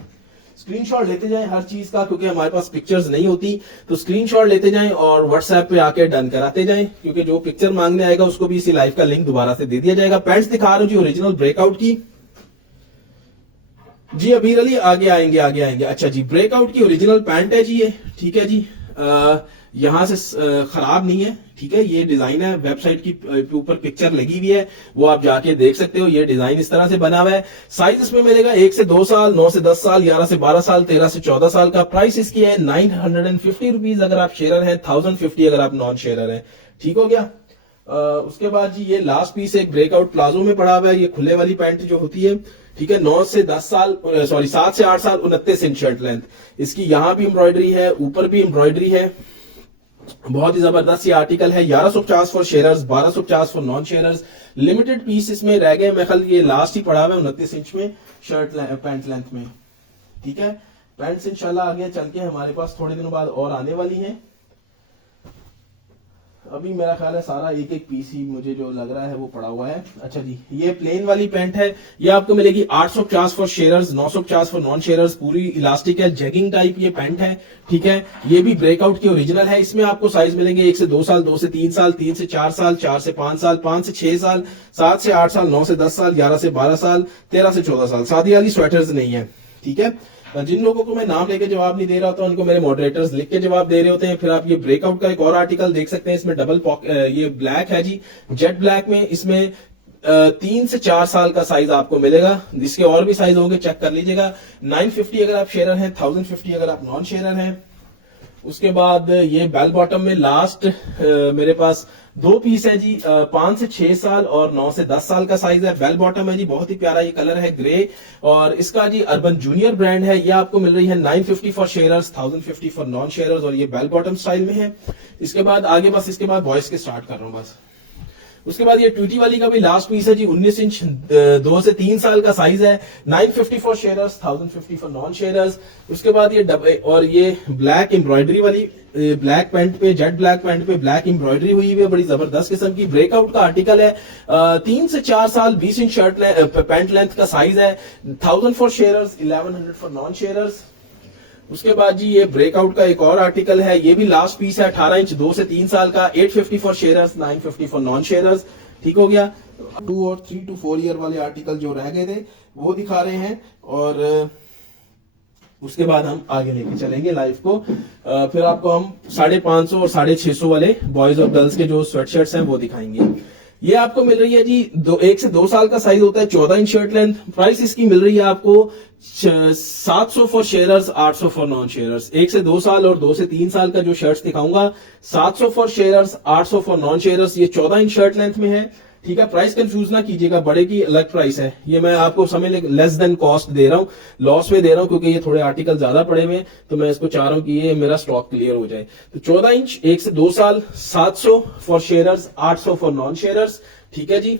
स्क्रीनशॉट लेते जाएं हर चीज का, क्योंकि हमारे पास पिक्चर्स नहीं होती, तो स्क्रीनशॉट लेते जाएं और व्हाट्सएप पे आके डन कराते जाएं, क्योंकि जो पिक्चर मांगने आएगा उसको भी इसी लाइव का लिंक दोबारा से दे दिया जाएगा। पैंट्स दिखा रहा हूं जी ओरिजिनल ब्रेकआउट की। जी अबीर अली आगे आएंगे। अच्छा जी, ब्रेकआउट की ओरिजिनल पैंट है जी ये। ठीक है जी, यहां से खराब नहीं है। ठीक है, ये डिजाइन है, वेबसाइट की ऊपर पिक्चर लगी हुई है, वो आप जाके देख सकते हो। ये डिजाइन इस तरह से बना हुआ है। साइज इसमें मिलेगा 1 से 2 साल, 9 से 10 साल, 11 से 12 साल, 13 से 14 साल का। प्राइस इसकी है 950 रुपीज अगर आप शेयरर हैं, 1050 अगर आप नॉन शेयरर हैं। ठीक हो गया। उसके बाद जी ये लास्ट पीस एक ब्रेकआउट प्लाजो में पड़ा हुआ है, ये खुले वाली पैंट जो होती है। ठीक है, 9 से 10 साल, सॉरी 7 से 8 साल, 29 इंच शर्ट लेंथ। इसकी यहां भी एम्ब्रॉयडरी है, ऊपर भी एम्ब्रॉयडरी है। बहुत ही जबरदस्त ये आर्टिकल है। 1150 for sharers, 1250 for non sharers. Limited piece इसमें रह गए, मैं ख्याल ये लास्ट ही पड़ा हुआ है 29 इंच में शर्ट पैंट लेंथ में। ठीक है, पैंट्स इंशाल्लाह आगे चल के हमारे पास थोड़े दिनों बाद और आने वाली हैं। अभी मेरा ख्याल है सारा एक एक पीस ही मुझे जो लग रहा है वो पड़ा हुआ है। अच्छा जी, ये प्लेन वाली पैंट है, ये आपको मिलेगी 850 for sharers, 950 for non sharers. पूरी इलास्टिक है, जेगिंग टाइप ये पैंट है। ठीक है, ये भी ब्रेकआउट की ओरिजिनल है। इसमें आपको साइज मिलेंगे 1 से 2 साल, 2 से 3 साल, 3 से 4 साल, 4 से 5 साल, 5 से 6 साल, 7 से 8 साल, 9 से 10 साल, 11 से 12 साल, 13 से 14 साल। सादी वाली स्वेटर्स नहीं है। ठीक है, जिन लोगों को मैं नाम लेके जवाब नहीं दे रहा होता उनको मेरे मॉडरेटर्स लिख के जवाब दे रहे होते हैं। फिर आप ये ब्रेकआउट का एक और आर्टिकल देख सकते हैं, इसमें डबल ये ब्लैक है जी, जेट ब्लैक में। इसमें 3 से 4 साल का साइज आपको मिलेगा, जिसके और भी साइज होंगे चेक कर लीजिएगा। 950 अगर आप शेयरर हैं, 1050 अगर आप नॉन शेयरर हैं। उसके बाद ये बेल बॉटम में लास्ट मेरे पास 2 पीस है जी, 5 से 6 साल और 9 से 10 साल का साइज है। बेल बॉटम है जी, बहुत ही प्यारा ये कलर है ग्रे, और इसका जी अर्बन जूनियर ब्रांड है। ये आपको मिल रही है 950 for sharers, 1050 for non sharers, और ये बेल बॉटम स्टाइल में है। इसके बाद आगे बस इसके बाद बॉयज के स्टार्ट कर रहा हूं बस। उसके बाद ये ट्वीटी वाली का भी लास्ट पीस है जी, 19 इंच 2 से 3 साल का साइज है। 950 for sharers, 1050 for non sharers. उसके बाद ये और ये ब्लैक एम्ब्रॉयडरी वाली, ब्लैक पैंट पे, जेट ब्लैक पैंट पे ब्लैक एम्ब्रॉयडरी हुई है, बड़ी जबरदस्त किस्म की ब्रेकआउट का आर्टिकल है। 3 से 4 साल 20 इंच शर्ट पैंट लेंथ का साइज है। 1000 for sharers, 1100 for non sharers. उसके बाद जी ये ब्रेकआउट का एक और आर्टिकल है, ये भी लास्ट पीस है, 18 इंच 2 से 3 साल का। 850 for sharers, 950 for non sharers. ठीक हो गया। 2 और 3 to 4 ईयर वाले आर्टिकल जो रह गए थे वो दिखा रहे हैं, और उसके बाद हम आगे लेके चलेंगे लाइव को। फिर आपको हम 550 और 650 वाले बॉयज और गर्ल्स के जो स्वेटशर्ट्स हैं वो दिखाएंगे। ये आपको मिल रही है जी 1 से 2 साल का साइज होता है, 14 इंच शर्ट लेंथ। प्राइस इसकी मिल रही है आपको 700 for sharers, 800 for non sharers. 1 से 2 साल और 2 से 3 साल का जो शर्ट्स दिखाऊंगा, 700 for sharers, 800 for non sharers. ये 14 इंच शर्ट लेंथ में है। ठीक है, प्राइस कंफ्यूज ना कीजिएगा, बड़े की अलग प्राइस है। ये मैं आपको समझ लेस देन कॉस्ट दे रहा हूँ, लॉस में दे रहा हूँ, क्योंकि ये थोड़े आर्टिकल ज्यादा पड़े हुए हैं, तो मैं इसको चाह रहा हूँ कि ये मेरा स्टॉक क्लियर हो जाए। तो 14 इंच 1 से 2 साल, 700 for sharers, 800 for non sharers. ठीक है जी।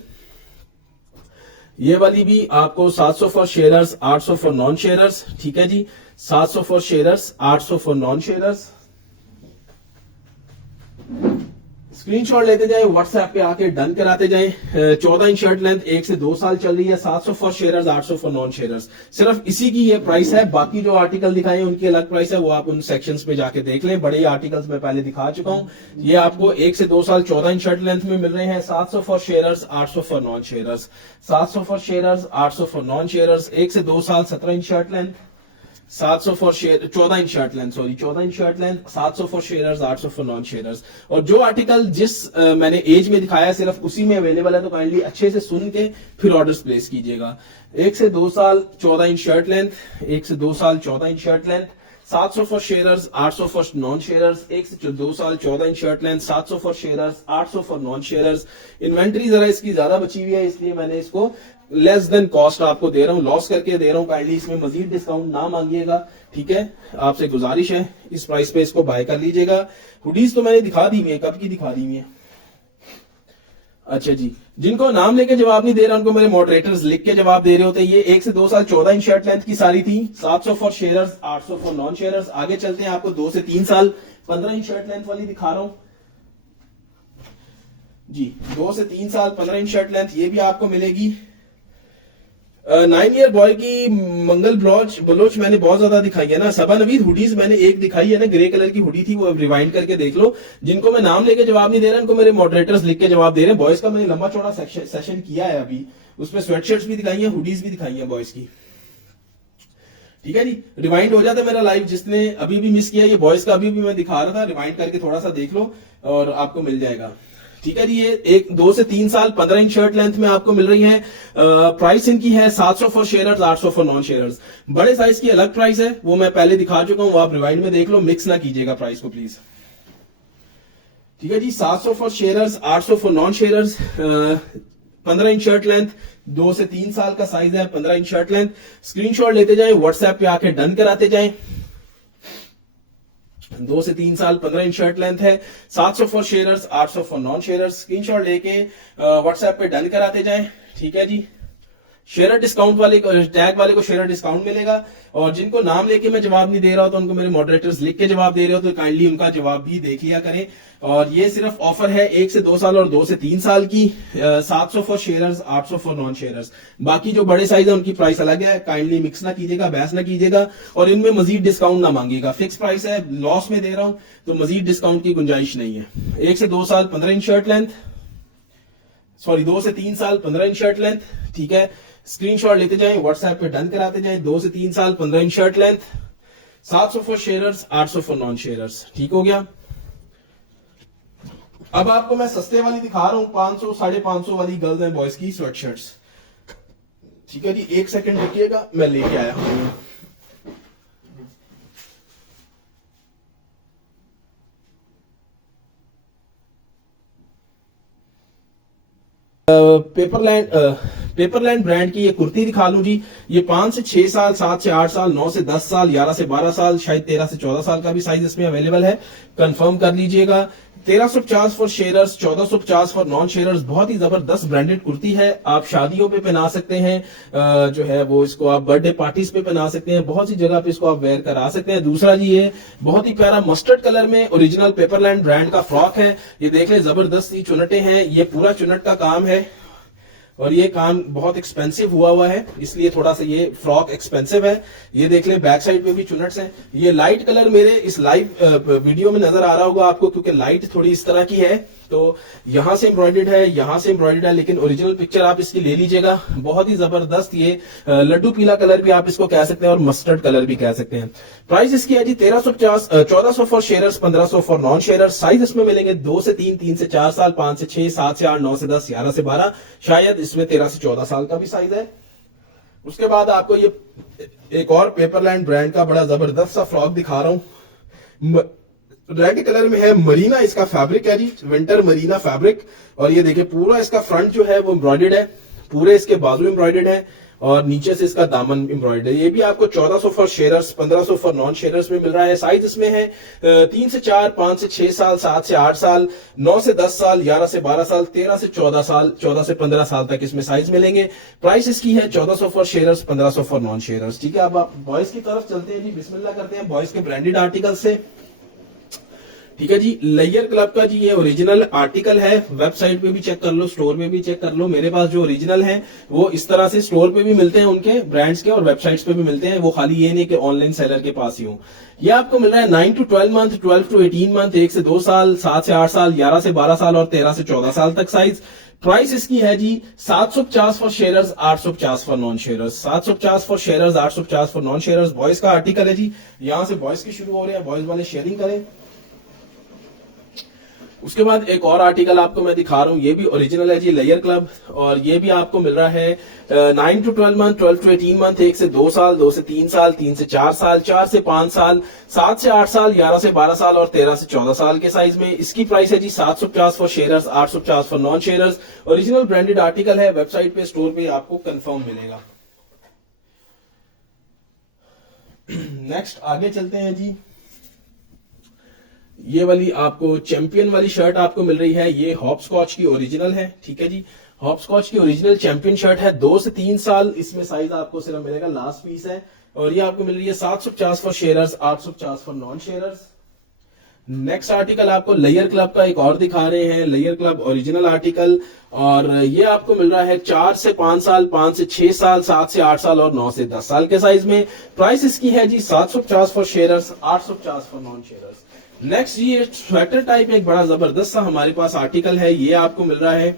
ये वाली भी आपको 700 for sharers, 800 for non sharers. ठीक है जी, 700 for sharers, 800 for non sharers. Screenshot लेते जाए, व्हाट्सएप पे आके डन कराते जाए। 14 इंच शर्ट लेंथ, 1 से 2 साल चल रही है। 700 for sharers, 800 for non sharers. सिर्फ इसी की ये प्राइस है, बाकी जो आर्टिकल दिखाए उनकी अलग प्राइस है, वो आप उन सेक्शंस पे जाके देख लें। बड़े आर्टिकल्स मैं पहले दिखा चुका हूं। ये आपको 1 से 2 साल 14 इंच शर्ट लेंथ में मिल रहे हैं। 700 for sharers, 800 for non sharers. 700 for sharers, 800 for non sharers. 1 से 2 साल 17 inch shirt length, 700 for share 14 inch shirt length, sorry 14 inch shirt length, 700 for sharers, 800 for non sharers. और जो आर्टिकल जिस मैंने as में दिखाया सिर्फ उसी में अवेलेबल है, तो काइंडली अच्छे से सुन के फिर ऑर्डर्स प्लेस कीजिएगा। 1 से 2 साल 14 इंच शर्ट लेंथ, 1 से 2 साल 14 inch shirt length, 700 for sharers, 800 for non sharers. 1 से 2 साल 14 inch shirt length, 700 for sharers, 800 for non sharers. Inventory जरा इसकी ज्यादा बची हुई है, इसलिए मैंने इसको लेस देन कॉस्ट आपको दे रहा हूं, लॉस करके दे रहा हूं। काइंडली इसमें मजीद डिस्काउंट ना मांगिएगा, ठीक है, आपसे गुजारिश है इस प्राइस पे इसको बाय कर लीजिएगा। हुडीज तो मैंने दिखा दी हुई है, कब की दिखा दी हुई है। अच्छा जी, जिनको नाम लेके जवाब नहीं दे रहा उनको मेरे मॉडरेटर्स लिख के जवाब दे रहे होते हैं। ये 1 से 2 साल 14 इंच शर्ट लेंथ की सारी थी, 700 for sharers, 800 for non sharers. आगे चलते हैं, आपको 2 से 3 साल 15 इंच शर्ट लेंथ वाली दिखा रहा हूं जी। 2 से 3 साल 15 इंच शर्ट लेंथ, ये भी आपको मिलेगी। 9 ईयर बॉय की मंगल बलोच मैंने बहुत ज्यादा दिखाई है ना। सबा नवीद हुडीज मैंने एक दिखाई है ना, ग्रे कलर की हुडी थी, वो रिवाइंड करके देख लो। जिनको मैं नाम लेके जवाब नहीं दे रहा उनको मेरे मॉडरेटर्स लिख के जवाब दे रहे हैं। बॉयज का मैंने लंबा चौड़ा सेशन किया है अभी, उसमें स्वेटशर्ट्स भी दिखाई है, हुडीज भी दिखाई है बॉयज की। ठीक है जी, रिवाइंड हो जाता है मेरा लाइव, जिसने अभी भी मिस किया, ये बॉयज का अभी भी मैं दिखा रहा था, रिवाइंड करके थोड़ा सा देख लो और आपको मिल जाएगा। ठीक है जी, ये 2 से 3 साल 15 इंच शर्ट लेंथ में आपको मिल रही है। प्राइस इनकी है 700 for sharers, 800 for non sharers. बड़े साइज की अलग प्राइस है, वो मैं पहले दिखा चुका हूं, वो आप रिवाइंड में देख लो, मिक्स ना कीजिएगा प्राइस को प्लीज। ठीक है जी, 700 for sharers, 800 for non sharers. 15 inch shirt length, 2 से 3 साल का साइज है, 15 इंच शर्ट लेंथ। स्क्रीनशॉट लेते जाएं, व्हाट्सएप पे आके डन कराते जाएं। 2 से 3 साल 15 इंच शर्ट लेंथ है, 700 for sharers, 800 for non sharers. Screenshot लेके व्हाट्सएप पे डन कराते जाएं। ठीक है जी, शेयर डिस्काउंट वाले को, टैग वाले को शेयर डिस्काउंट मिलेगा। और जिनको नाम लेके मैं जवाब नहीं दे रहा हूं तो उनको मेरे मॉडरेटर्स लिख के जवाब दे रहे हो, तो काइंडली उनका जवाब भी देख लिया करें। और ये सिर्फ ऑफर है 1 से 2 साल और 2 से 3 साल की। 700 for sharers, 800 for non sharers. बाकी जो बड़े साइज है उनकी प्राइस अलग है, काइंडली मिक्स ना कीजिएगा, बहस ना कीजिएगा, और इनमें मजीद डिस्काउंट ना मांगिएगा। फिक्स प्राइस है, लॉस में दे रहा हूं तो मजीद डिस्काउंट की गुंजाइश नहीं है। 1 से 2 साल 15 इंच शर्ट लेंथ, सॉरी 2 से 3 साल 15 इंच शर्ट लेंथ। ठीक है, स्क्रीनशॉट लेते जाएं, व्हाट्सएप पे डन कराते जाएं। 2 से 3 साल 15 inch shirt length, 700 for sharers, 800 for non sharers. ठीक हो गया। अब आपको मैं सस्ते वाली दिखा रहा हूं, 500 550 वाली गर्ल्स एंड बॉयज की स्वेट शर्ट्स। ठीक है जी, एक सेकंड रुकिएगा, मैं लेके आया हूं। पेपरलैंड पेपरलैंड ब्रांड की ये कुर्ती दिखा लूं जी। ये 5 से 6 साल, 7 से 8 साल, 9 से 10 साल, 11 से 12 साल, शायद 13 से 14 साल का भी साइज इसमें अवेलेबल है, कंफर्म कर लीजिएगा। 1350 for sharers, 1450 for non sharers. बहुत ही जबरदस्त ब्रांडेड कुर्ती है, आप शादियों पे पहना सकते हैं, जो है वो इसको आप बर्थडे पार्टीज पे पहना सकते हैं, बहुत सी जगह पे इसको आप वेयर करा सकते हैं। दूसरा जी, ये बहुत ही प्यारा मस्टर्ड कलर में ओरिजिनल पेपरलैंड ब्रांड का फ्रॉक है। ये देख लें, जबरदस्त ही चुनटे हैं, ये पूरा चुनट का काम है और ये काम बहुत एक्सपेंसिव हुआ है, इसलिए थोड़ा सा ये फ्रॉक एक्सपेंसिव है। ये देख ले, बैक साइड पे भी चुनट्स हैं। ये लाइट कलर मेरे इस लाइव वीडियो में नजर आ रहा होगा आपको, क्योंकि लाइट थोड़ी इस तरह की है, तो यहां से एम्ब्रॉयडर्ड है, यहां से एम्ब्रॉयडर्ड है, लेकिन ओरिजिनल पिक्चर आप इसकी ले लीजिएगा। बहुत ही जबरदस्त ये लड्डू पीला कलर भी आप इसको कह सकते हैं और मस्टर्ड कलर भी कह सकते हैं। प्राइस इसकी है जी 1350, 1400 for sharers, 1500 for non sharers. Size इसमें मिलेंगे 2 से 3, 3 से 4 साल, 5 से 6, 7 से 8, 9 से 10, 11 से 12, शायद इसमें 13 से 14 साल का भी साइज है। उसके बाद आपको ये एक और पेपरलैंड ब्रांड का बड़ा जबरदस्त सा फ्रॉक दिखा रहा हूं। रेड कलर में है, मरीना इसका फैब्रिक है जी, विंटर मरीना फैब्रिक। और ये देखिए, पूरा इसका फ्रंट जो है वो एम्ब्रॉयडर्ड है, पूरे इसके बाजू एम्ब्रॉयडर्ड है और नीचे से इसका दामन एम्ब्रॉयडर्ड है। ये भी आपको 1400 for sharers, 1500 for non sharers में मिल रहा है। साइज इसमें है 3 से 4, 5 से 6 साल, 7 से 8 साल, 9 से 10 साल, 11 से 12 साल, 13 से 14 साल, 14 से 15 साल तक इसमें साइज मिलेंगे। प्राइस इसकी है 1400 for sharers, 1500 for non sharers. ठीक है, अब आप बॉयज की तरफ चलते हैं जी, बिस्मिल्लाह करते हैं बॉयज के ब्रांडेड आर्टिकल से। ठीक है जी, लेयर क्लब का जी ये ओरिजिनल आर्टिकल है, वेबसाइट पे भी चेक कर लो, स्टोर में भी चेक कर लो। मेरे पास जो ओरिजिनल है वो इस तरह से स्टोर पे भी मिलते हैं उनके ब्रांड्स के, और वेबसाइट्स पे भी मिलते हैं। वो खाली ये नहीं कि ऑनलाइन सेलर के पास ही हो। ये आपको मिल रहा है 9 टू 12 मंथ, 12 टू 18 मंथ, 1 से 2 साल, 7 से 8 साल, 11 से 12 साल और 13 से 14 साल तक साइज। प्राइस इसकी है जी 750 for sharers, 850 for non sharers. 750 for sharers, 850 for non sharers. Boys का आर्टिकल है जी, यहां से बॉयज की शुरू हो रहे हैं, बॉयज वाले शेयरिंग करें। उसके बाद एक और आर्टिकल आपको मैं दिखा रहा हूं, ये भी ओरिजिनल है जी, लेयर क्लब। और ये भी आपको मिल रहा है 9 टू 12 मंथ, 12 टू 18 मंथ, 1 से 2 साल, 2 से 3 साल, 3 से 4 साल, 4 से 5 साल, 7 से 8 साल, 11 से 12 साल और 13 से 14 साल के साइज में। इसकी प्राइस है जी 750 for sharers, 850 for non sharers. Original branded article है, वेबसाइट पे, स्टोर पे आपको कंफर्म मिलेगा। नेक्स्ट आगे चलते हैं जी। ये वाली आपको चैंपियन वाली शर्ट आपको मिल रही है, ये हॉपस्कॉच की ओरिजिनल है। ठीक है जी, हॉपस्कॉच की ओरिजिनल चैंपियन शर्ट है, 2 से 3 साल इसमें साइज आपको सिर्फ मिलेगा, लास्ट पीस है। और ये आपको मिल रही है 750 for sharers, 850 for non sharers. Next article आपको लेयर क्लब का एक और दिखा रहे हैं, लेयर क्लब ओरिजिनल आर्टिकल। और ये आपको मिल रहा है 4 से 5 साल, 5 से 6 साल, 7 से 8 साल और 9 से 10 साल के साइज में। प्राइस इसकी है जी 750 for sharers, 850 for non sharers. Next ये स्वेटर टाइप एक बड़ा जबरदस्त सा हमारे पास आर्टिकल है, ये आपको मिल रहा है,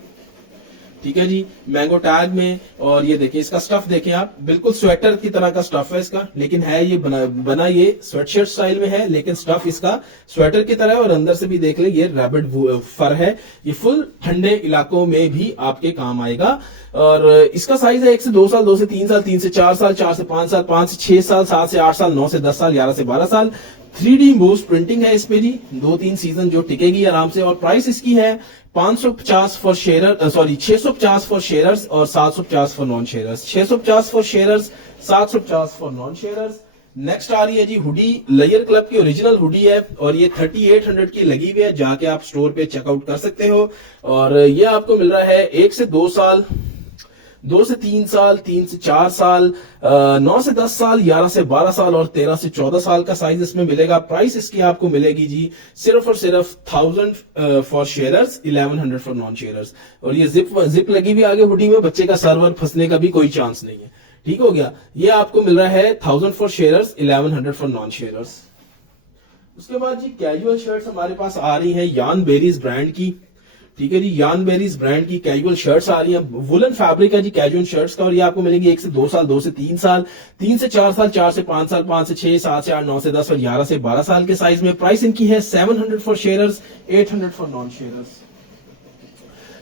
ठीक है जी, मैंगो टैग में। और ये देखिए, इसका स्टफ देखें आप, बिल्कुल स्वेटर की तरह का स्टफ है इसका, लेकिन है ये बना ये स्वेटशर्ट स्टाइल में है, लेकिन स्टफ इसका स्वेटर की तरह है। और अंदर से भी देख ले, ये रैबिट फर है, ये फुल ठंडे इलाकों में भी आपके काम आएगा। और इसका साइज है 1 से 2 साल, 2 से 3 साल, 3 से 4 साल, 4 से 5 साल, 5 से 6 साल, 7 से 8 साल, 9 से 10 साल, 11 से 12 साल। 3D इम्बोस्ड प्रिंटिंग है इस पे जी, 2-3 सीजन जो टिकेगी आराम से। और प्राइस इसकी है 550 for sharer, sorry 650 for sharers और 750 for non sharers. 650 for sharers, 750 for non sharers. Next आ रही है जी हुडी, लेयर क्लब की ओरिजिनल हुडी है और ये 3800 की लगी हुई है, जाके आप स्टोर पे चेकआउट कर सकते हो। और ये आपको मिल रहा है 1 से 2 साल, 2 से 3 साल, 3 से 4 साल, 9 से 10 साल, 11 से 12 साल और 13 से 14 साल का साइज इसमें मिलेगा। प्राइस इसकी आपको मिलेगी जी सिर्फ और सिर्फ 1000 for sharers, 1100 for non sharers. और ये जिप लगी हुई आगे हुडी में, बच्चे का सर्वर फंसने का भी कोई चांस नहीं है। ठीक हो गया, ये आपको मिल रहा है 1000 for sharers, 1100 for non sharers. उसके बाद जी कैजुअल शर्ट्स हमारे पास आ रही है यान बेरीज ब्रांड की। ठीक है जी, यान बेरीज ब्रांड की कैजुअल शर्ट्स आ रही हैं, वुलन फैब्रिक है जी कैजुअल शर्ट्स का, और ये आपको मिलेगी 1 से 2 साल, 2 से 3 साल, 3 से 4 साल, 4 से 5 साल, 5 से 6, 7 से 8, 9 से 10 और 11 से 12 साल के साइज में। प्राइस इनकी है 700 for sharers, 800 for non sharers.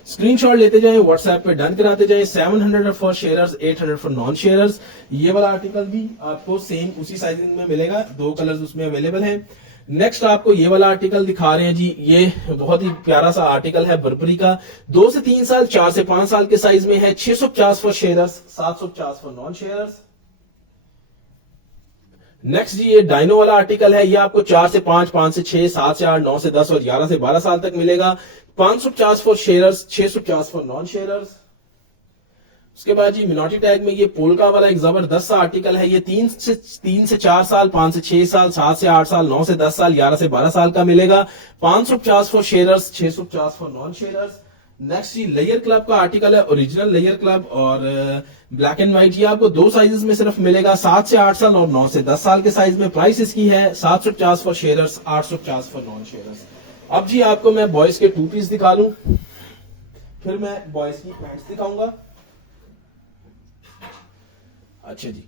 Screenshot लेते जाएं, व्हाट्सएप पे डन कराते जाएं। 700 for sharers, 800 for non sharers. ये वाला आर्टिकल भी आपको सेम उसी साइजिंग में मिलेगा, 2 कलर्स उसमें अवेलेबल हैं। नेक्स्ट आपको ये वाला आर्टिकल दिखा रहे हैं जी, ये बहुत ही प्यारा सा आर्टिकल है बर्बरी का, 2 से 3 साल, 4 से 5 साल के साइज में है। 650 for sharers, 750 for non sharers. Next जी ये डायनो वाला आर्टिकल है, ये आपको 4 से 5, 5 से 6, 7 से 8, 9 से 10 और 11 से 12 साल तक मिलेगा। 550 for sharers, 650 for non sharers. उसके बाद जी मिनोटी टैग में ये पोलका वाला एक जबरदस्त सा आर्टिकल है, ये 3 से 4 साल, 5 से 6 साल, 7 से 8 साल, 9 से 10 साल, 11 से 12 साल का मिलेगा। 550 for sharers, 650 for non sharers. Next G layer club का आर्टिकल है, ओरिजिनल लेयर क्लब और ब्लैक एंड व्हाइट। ये आपको 2 साइजेस में सिर्फ मिलेगा, 7 से 8 साल और 9 से 10 साल के साइज में। प्राइस इसकी है 750 for sharers, 850 for non sharers. अब जी आपको मैं बॉयज के 2 पीस दिखा दूं, फिर मैं बॉयज की पैंट्स दिखाऊंगा। अच्छा जी,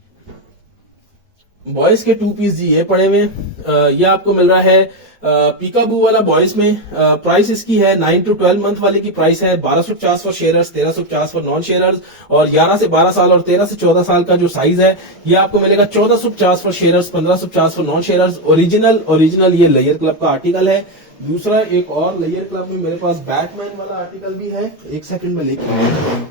बॉयज के 2 पीस जी ये पड़े हुए ये आपको मिल रहा है पीकाबू वाला बॉयज में। प्राइस इसकी है 9 to 12 मंथ वाले की प्राइस है 1250 for sharers, 1350 for non sharers. और 11 से 12 साल और 13 से 14 साल का जो साइज है ये आपको मिलेगा 1450 for sharers, 1550 for non sharers. Original ये लेयर क्लब का आर्टिकल है। दूसरा एक और लेयर क्लब में मेरे पास बैटमैन वाला आर्टिकल भी है, एक सेकंड में लेके आऊंगा।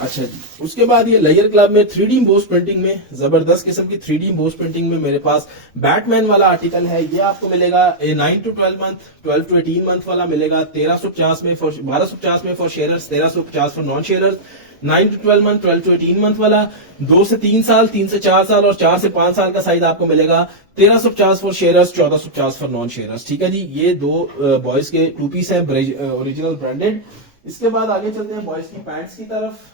अच्छा जी, उसके बाद ये लेयर क्लब में 3D इम्बोस प्रिंटिंग में, जबरदस्त किस्म की 3D इम्बोस प्रिंटिंग में मेरे पास बैटमैन वाला आर्टिकल है। ये आपको मिलेगा 9 to 12 मंथ, 12 to 18 मंथ वाला मिलेगा 1350 में फॉर 1250 में for sharers, 1350 for non sharers. 9 to 12 month, 12 to 18 month वाला 2 से 3 साल, 3 से 4 साल और 4 से 5 साल का साइज आपको मिलेगा 1350 for sharers, 1450 for non sharers. ठीक है जी, ये 2 बॉयज के 2 पीस है ओरिजिनल ब्रांडेड। इसके बाद आगे चलते हैं बॉयज की पैंट्स की तरफ।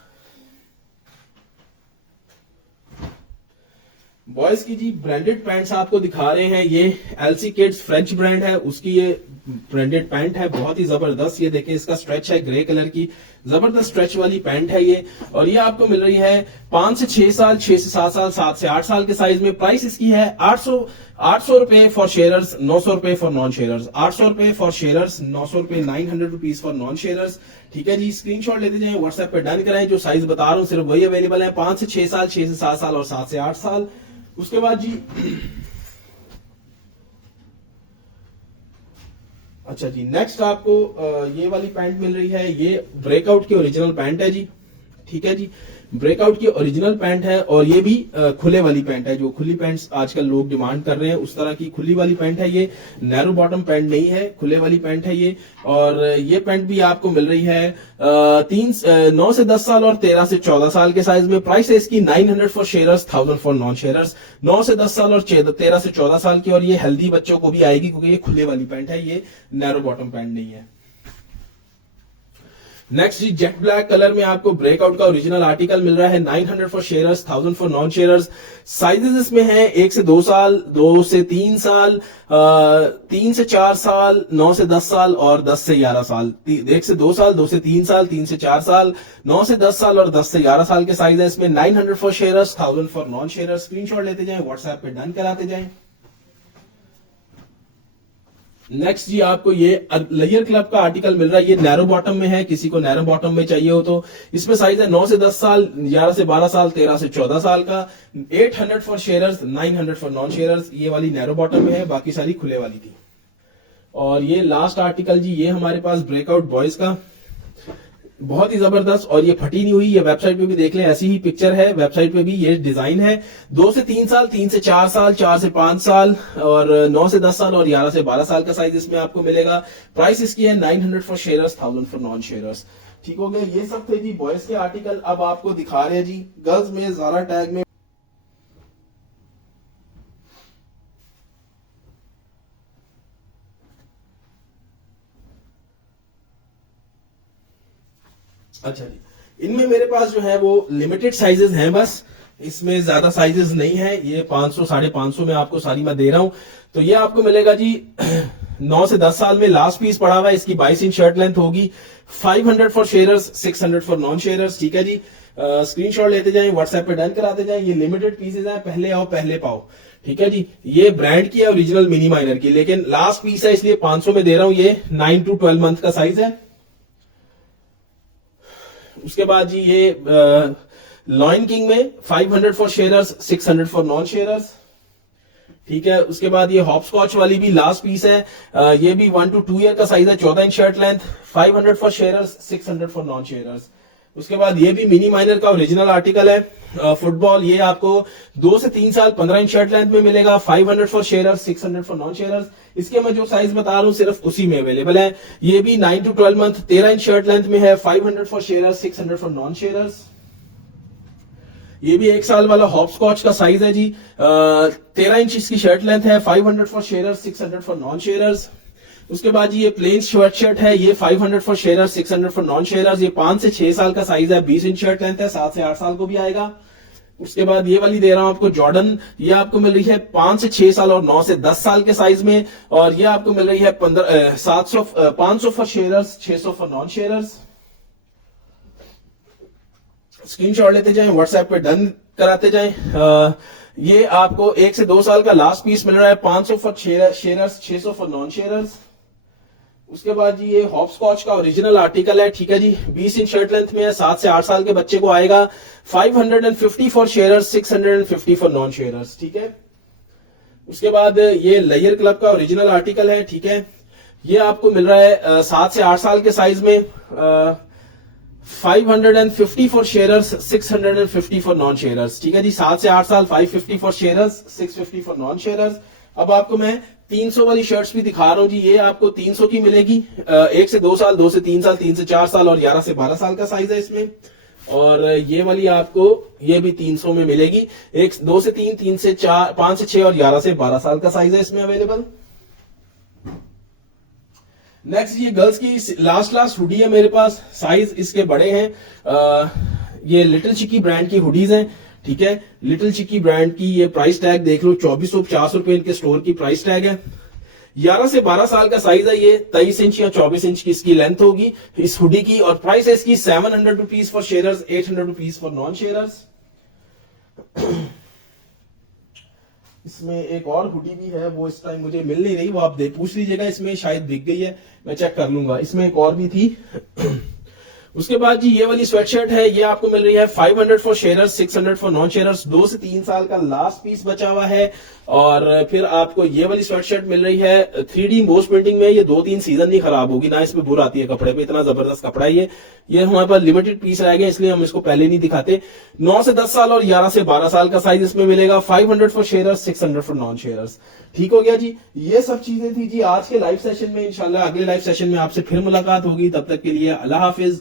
बॉयज की जी ब्रांडेड पैंट्स आपको दिखा रहे हैं, ये एलसी किड्स फ्रेंच ब्रांड है, उसकी ये ब्रांडेड पैंट है, बहुत ही जबरदस्त। ये देखें इसका स्ट्रेच है ग्रे कलर की, जबरदस्त स्ट्रेच वाली पैंट है ये। और ये आपको मिल रही है 5 से 6 साल, 6 से 7 साल, 7 से 8 साल के साइज में। प्राइस इसकी है 800 रुपए फॉर शेयरर्स, 900 रुपए फॉर नॉन शेयरर्स। 800 रुपए फॉर शेयरर्स, 900 रुपए, 900 रुपीज फॉर नॉन शेयरर्स। ठीक है जी, स्क्रीनशॉट लेते जाएं, व्हाट्सएप पे डन कराएं। जो साइज बता रहा हूं सिर्फ वही अवेलेबल है, 5 से 6 साल, 6 से 7 साल और 7 से 8 साल। उसके बाद जी अच्छा जी, नेक्स्ट आपको ये वाली पैंट मिल रही है, ये ब्रेकआउट की ओरिजिनल पैंट है जी। ठीक है जी, ब्रेकआउट की ओरिजिनल पैंट है और ये भी खुले वाली पैंट है, जो खुली पैंट्स आजकल लोग डिमांड कर रहे हैं उस तरह की खुली वाली पैंट है ये। नैरो बॉटम पैंट नहीं है, खुले वाली पैंट है ये। और ये पैंट भी आपको मिल रही है 9 से 10 साल और 13 से 14 साल के साइज में। प्राइस है इसकी 900 for sharers, 1000 for non sharers. 9 से 10 साल और 13 से 14 साल की, और ये हेल्दी बच्चों को भी आएगी क्योंकि ये खुले वाली पैंट है, ये नैरो बॉटम पैंट नहीं है। नेक्स्ट जी जेट ब्लैक कलर में आपको ब्रेकआउट का ओरिजिनल आर्टिकल मिल रहा है, 900 for sharers, 1000 for non sharers. Sizes इसमें हैं 1 से 2 साल, 2 से 3 साल, 3 से 4 साल, 9 से 10 साल और 10 से 11 साल। 1 से 2 साल, 2 से 3 साल, 3 से 4 साल, 9 से 10 साल और 10 से 11 साल के साइज है इसमें। 900 for sharers, 1000 for non sharers. Screenshot लेते जाएं, व्हाट्सएप पे डन कराते जाएं। नेक्स्ट जी आपको ये लेयर क्लब का आर्टिकल मिल रहा है, ये नैरो बॉटम में है, किसी को नैरो बॉटम में चाहिए हो तो। इसमें साइज है 9 से 10 साल, 11 से 12 साल, 13 से 14 साल का। 800 for sharers, 900 for non sharers. ये वाली नैरो बॉटम में है, बाकी सारी खुले वाली थी। और ये लास्ट आर्टिकल जी, ये हमारे पास ब्रेकआउट बॉयज का, बहुत ही जबरदस्त, और ये फटी नहीं हुई। ये वेबसाइट पे भी देख लें, ऐसी ही पिक्चर है, वेबसाइट पे भी ये डिजाइन है। 2 से 3 साल, 3 से 4 साल, 4 से 5 साल और 9 से 10 साल और 11 से 12 साल का साइज इसमें आपको मिलेगा। प्राइस इसकी है 900 for sharers, 1000 for non sharers. ठीक हो गया, ये सब थे जी बॉयज के आर्टिकल। अब आपको दिखा रहे हैं जी गर्ल्स में ज़ारा टैग में। अच्छा जी, इनमें मेरे पास जो है वो लिमिटेड साइजेस हैं, बस इसमें ज्यादा साइजेस नहीं है। ये 500 550 में आपको सारी मैं दे रहा हूं। तो ये आपको मिलेगा जी 9 से 10 साल में लास्ट पीस पड़ा हुआ है। इसकी 22 इंच शर्ट लेंथ होगी। 500 for sharers, 600 for non sharers. ठीक है जी, स्क्रीनशॉट लेते जाएं, व्हाट्सएप पे डन कराते जाएं। ये लिमिटेड पीसेज हैं, पहले आओ पहले पाओ। ठीक है जी, ये ब्रांड की है, ओरिजिनल मिनी माइनर की, लेकिन लास्ट पीस है इसलिए 500 में दे रहा हूं। ये 9 to 12 मंथ का साइज है। उसके बाद जी ये लॉइन किंग में 500 for sharers, 600 for non sharers. ठीक है, उसके बाद ये हॉपस्कॉच वाली भी लास्ट पीस है। ये भी 1 to 2 ईयर का साइज है, 14 inch shirt length, 500 for sharers, 600 for non sharers. उसके बाद ये भी मिनी माइनर का ओरिजिनल आर्टिकल है। फुटबॉल, ये आपको 2 से 3 साल 15 इंच शर्ट लेंथ में मिलेगा। 500 for sharers, 600 for non sharers. इसके मैं जो साइज बता रहा हूं सिर्फ उसी में अवेलेबल है। ये भी 9 to 12 month, 13 inch shirt length में है। 500 for sharers, 600 for non sharers. ये भी 1 साल वाला हॉपस्कॉच का साइज है जी। 13 इंच इसकी शर्ट लेंथ है। 500 for sharers, 600 for non sharers. उसके बाद जी ये प्लेन स्वेट शर्ट है। ये 500 for sharers, 600 for non sharers. ये 5 से 6 साल का साइज है। 20 इंच शर्ट लेंथ है। 7 से 8 साल को भी आएगा। उसके बाद ये वाली दे रहा हूं आपको जॉर्डन। ये आपको मिल रही है 5 से 6 साल और 9 से 10 साल के साइज में। और ये आपको मिल रही है 500 for sharers, 600 for non sharers. Screenshot लेते जाएं, व्हाट्सएप पे डन कराते जाएं। ये आपको 1 से 2 साल का लास्ट पीस मिल रहा है। 500 for sharers, 600 for non sharers. उसके बाद जी ये हॉपस्कॉच का ओरिजिनल आर्टिकल है। ठीक है जी, 20 इंच शर्ट लेंथ में है। 7 से 8 साल के बच्चे को आएगा। 550 for sharers, 650 for non sharers. ठीक है, उसके बाद ये लेयर क्लब का ओरिजिनल आर्टिकल है। ठीक है, ये आपको मिल रहा है 7 से 8 साल के साइज में। 550 for sharers, 650 for non sharers. ठीक है जी, 7 से 8 साल, 550 for sharers, 650 for non sharers. अब आपको मैं 300 वाली शर्ट्स भी दिखा रहा हूं जी। ये आपको 300 की मिलेगी। 1 से 2 साल, 2 से 3 साल, 3 से 4 साल और 11 से 12 साल का साइज है इसमें। और ये वाली आपको ये भी 300 में मिलेगी। 2 से 3, 3 से 4, 5 से 6 और 11 से 12 साल का साइज है इसमें अवेलेबल। नेक्स्ट ये गर्ल्स की लास्ट हुडी है मेरे पास। साइज इसके बड़े हैं। ये लिटिल चिकी ब्रांड की हुडीज हैं। ठीक है, लिटिल चिकी ब्रांड की। ये प्राइस टैग देख लो, 2450 रुपए इनके स्टोर की प्राइस टैग है। 11 से 12 साल का साइज है। ये 23 इंच या 24 इंच की इसकी लेंथ होगी इस हुडी की। और प्राइस है इसकी 700 rupees for sharers, 800 rupees for non sharers. इसमें एक और हुडी भी है, वो इस टाइम मुझे मिल नहीं रही, वो आप पूछ लीजिएगा। इसमें शायद बिक गई है, मैं चेक कर लूंगा। इसमें एक और भी थी। उसके बाद जी ये वाली स्वेटशर्ट है। ये आपको मिल रही है 500 for sharers, 600 for non sharers. 2 से 3 साल का लास्ट पीस बचा हुआ है। और फिर आपको ये वाली स्वेटशर्ट मिल रही है 3D एम्बोस प्रिंटिंग में। ये 2-3 सीजन नहीं खराब होगी, ना इसमें बुर आती है कपड़े पे। इतना जबरदस्त कपड़ा है ये हमारे पास लिमिटेड पीस रह गए, इसलिए हम इसको पहले नहीं दिखाते। 9 से 10 साल और 11 से 12 साल का साइज इसमें मिलेगा। 500 for sharers, 600 for non sharers. ठीक हो गया जी, ये सब चीजें थी जी आज के लाइव सेशन में। इंशाल्लाह अगले लाइव सेशन में आपसे फिर मुलाकात होगी। तब तक के लिए अल्लाह हाफिज,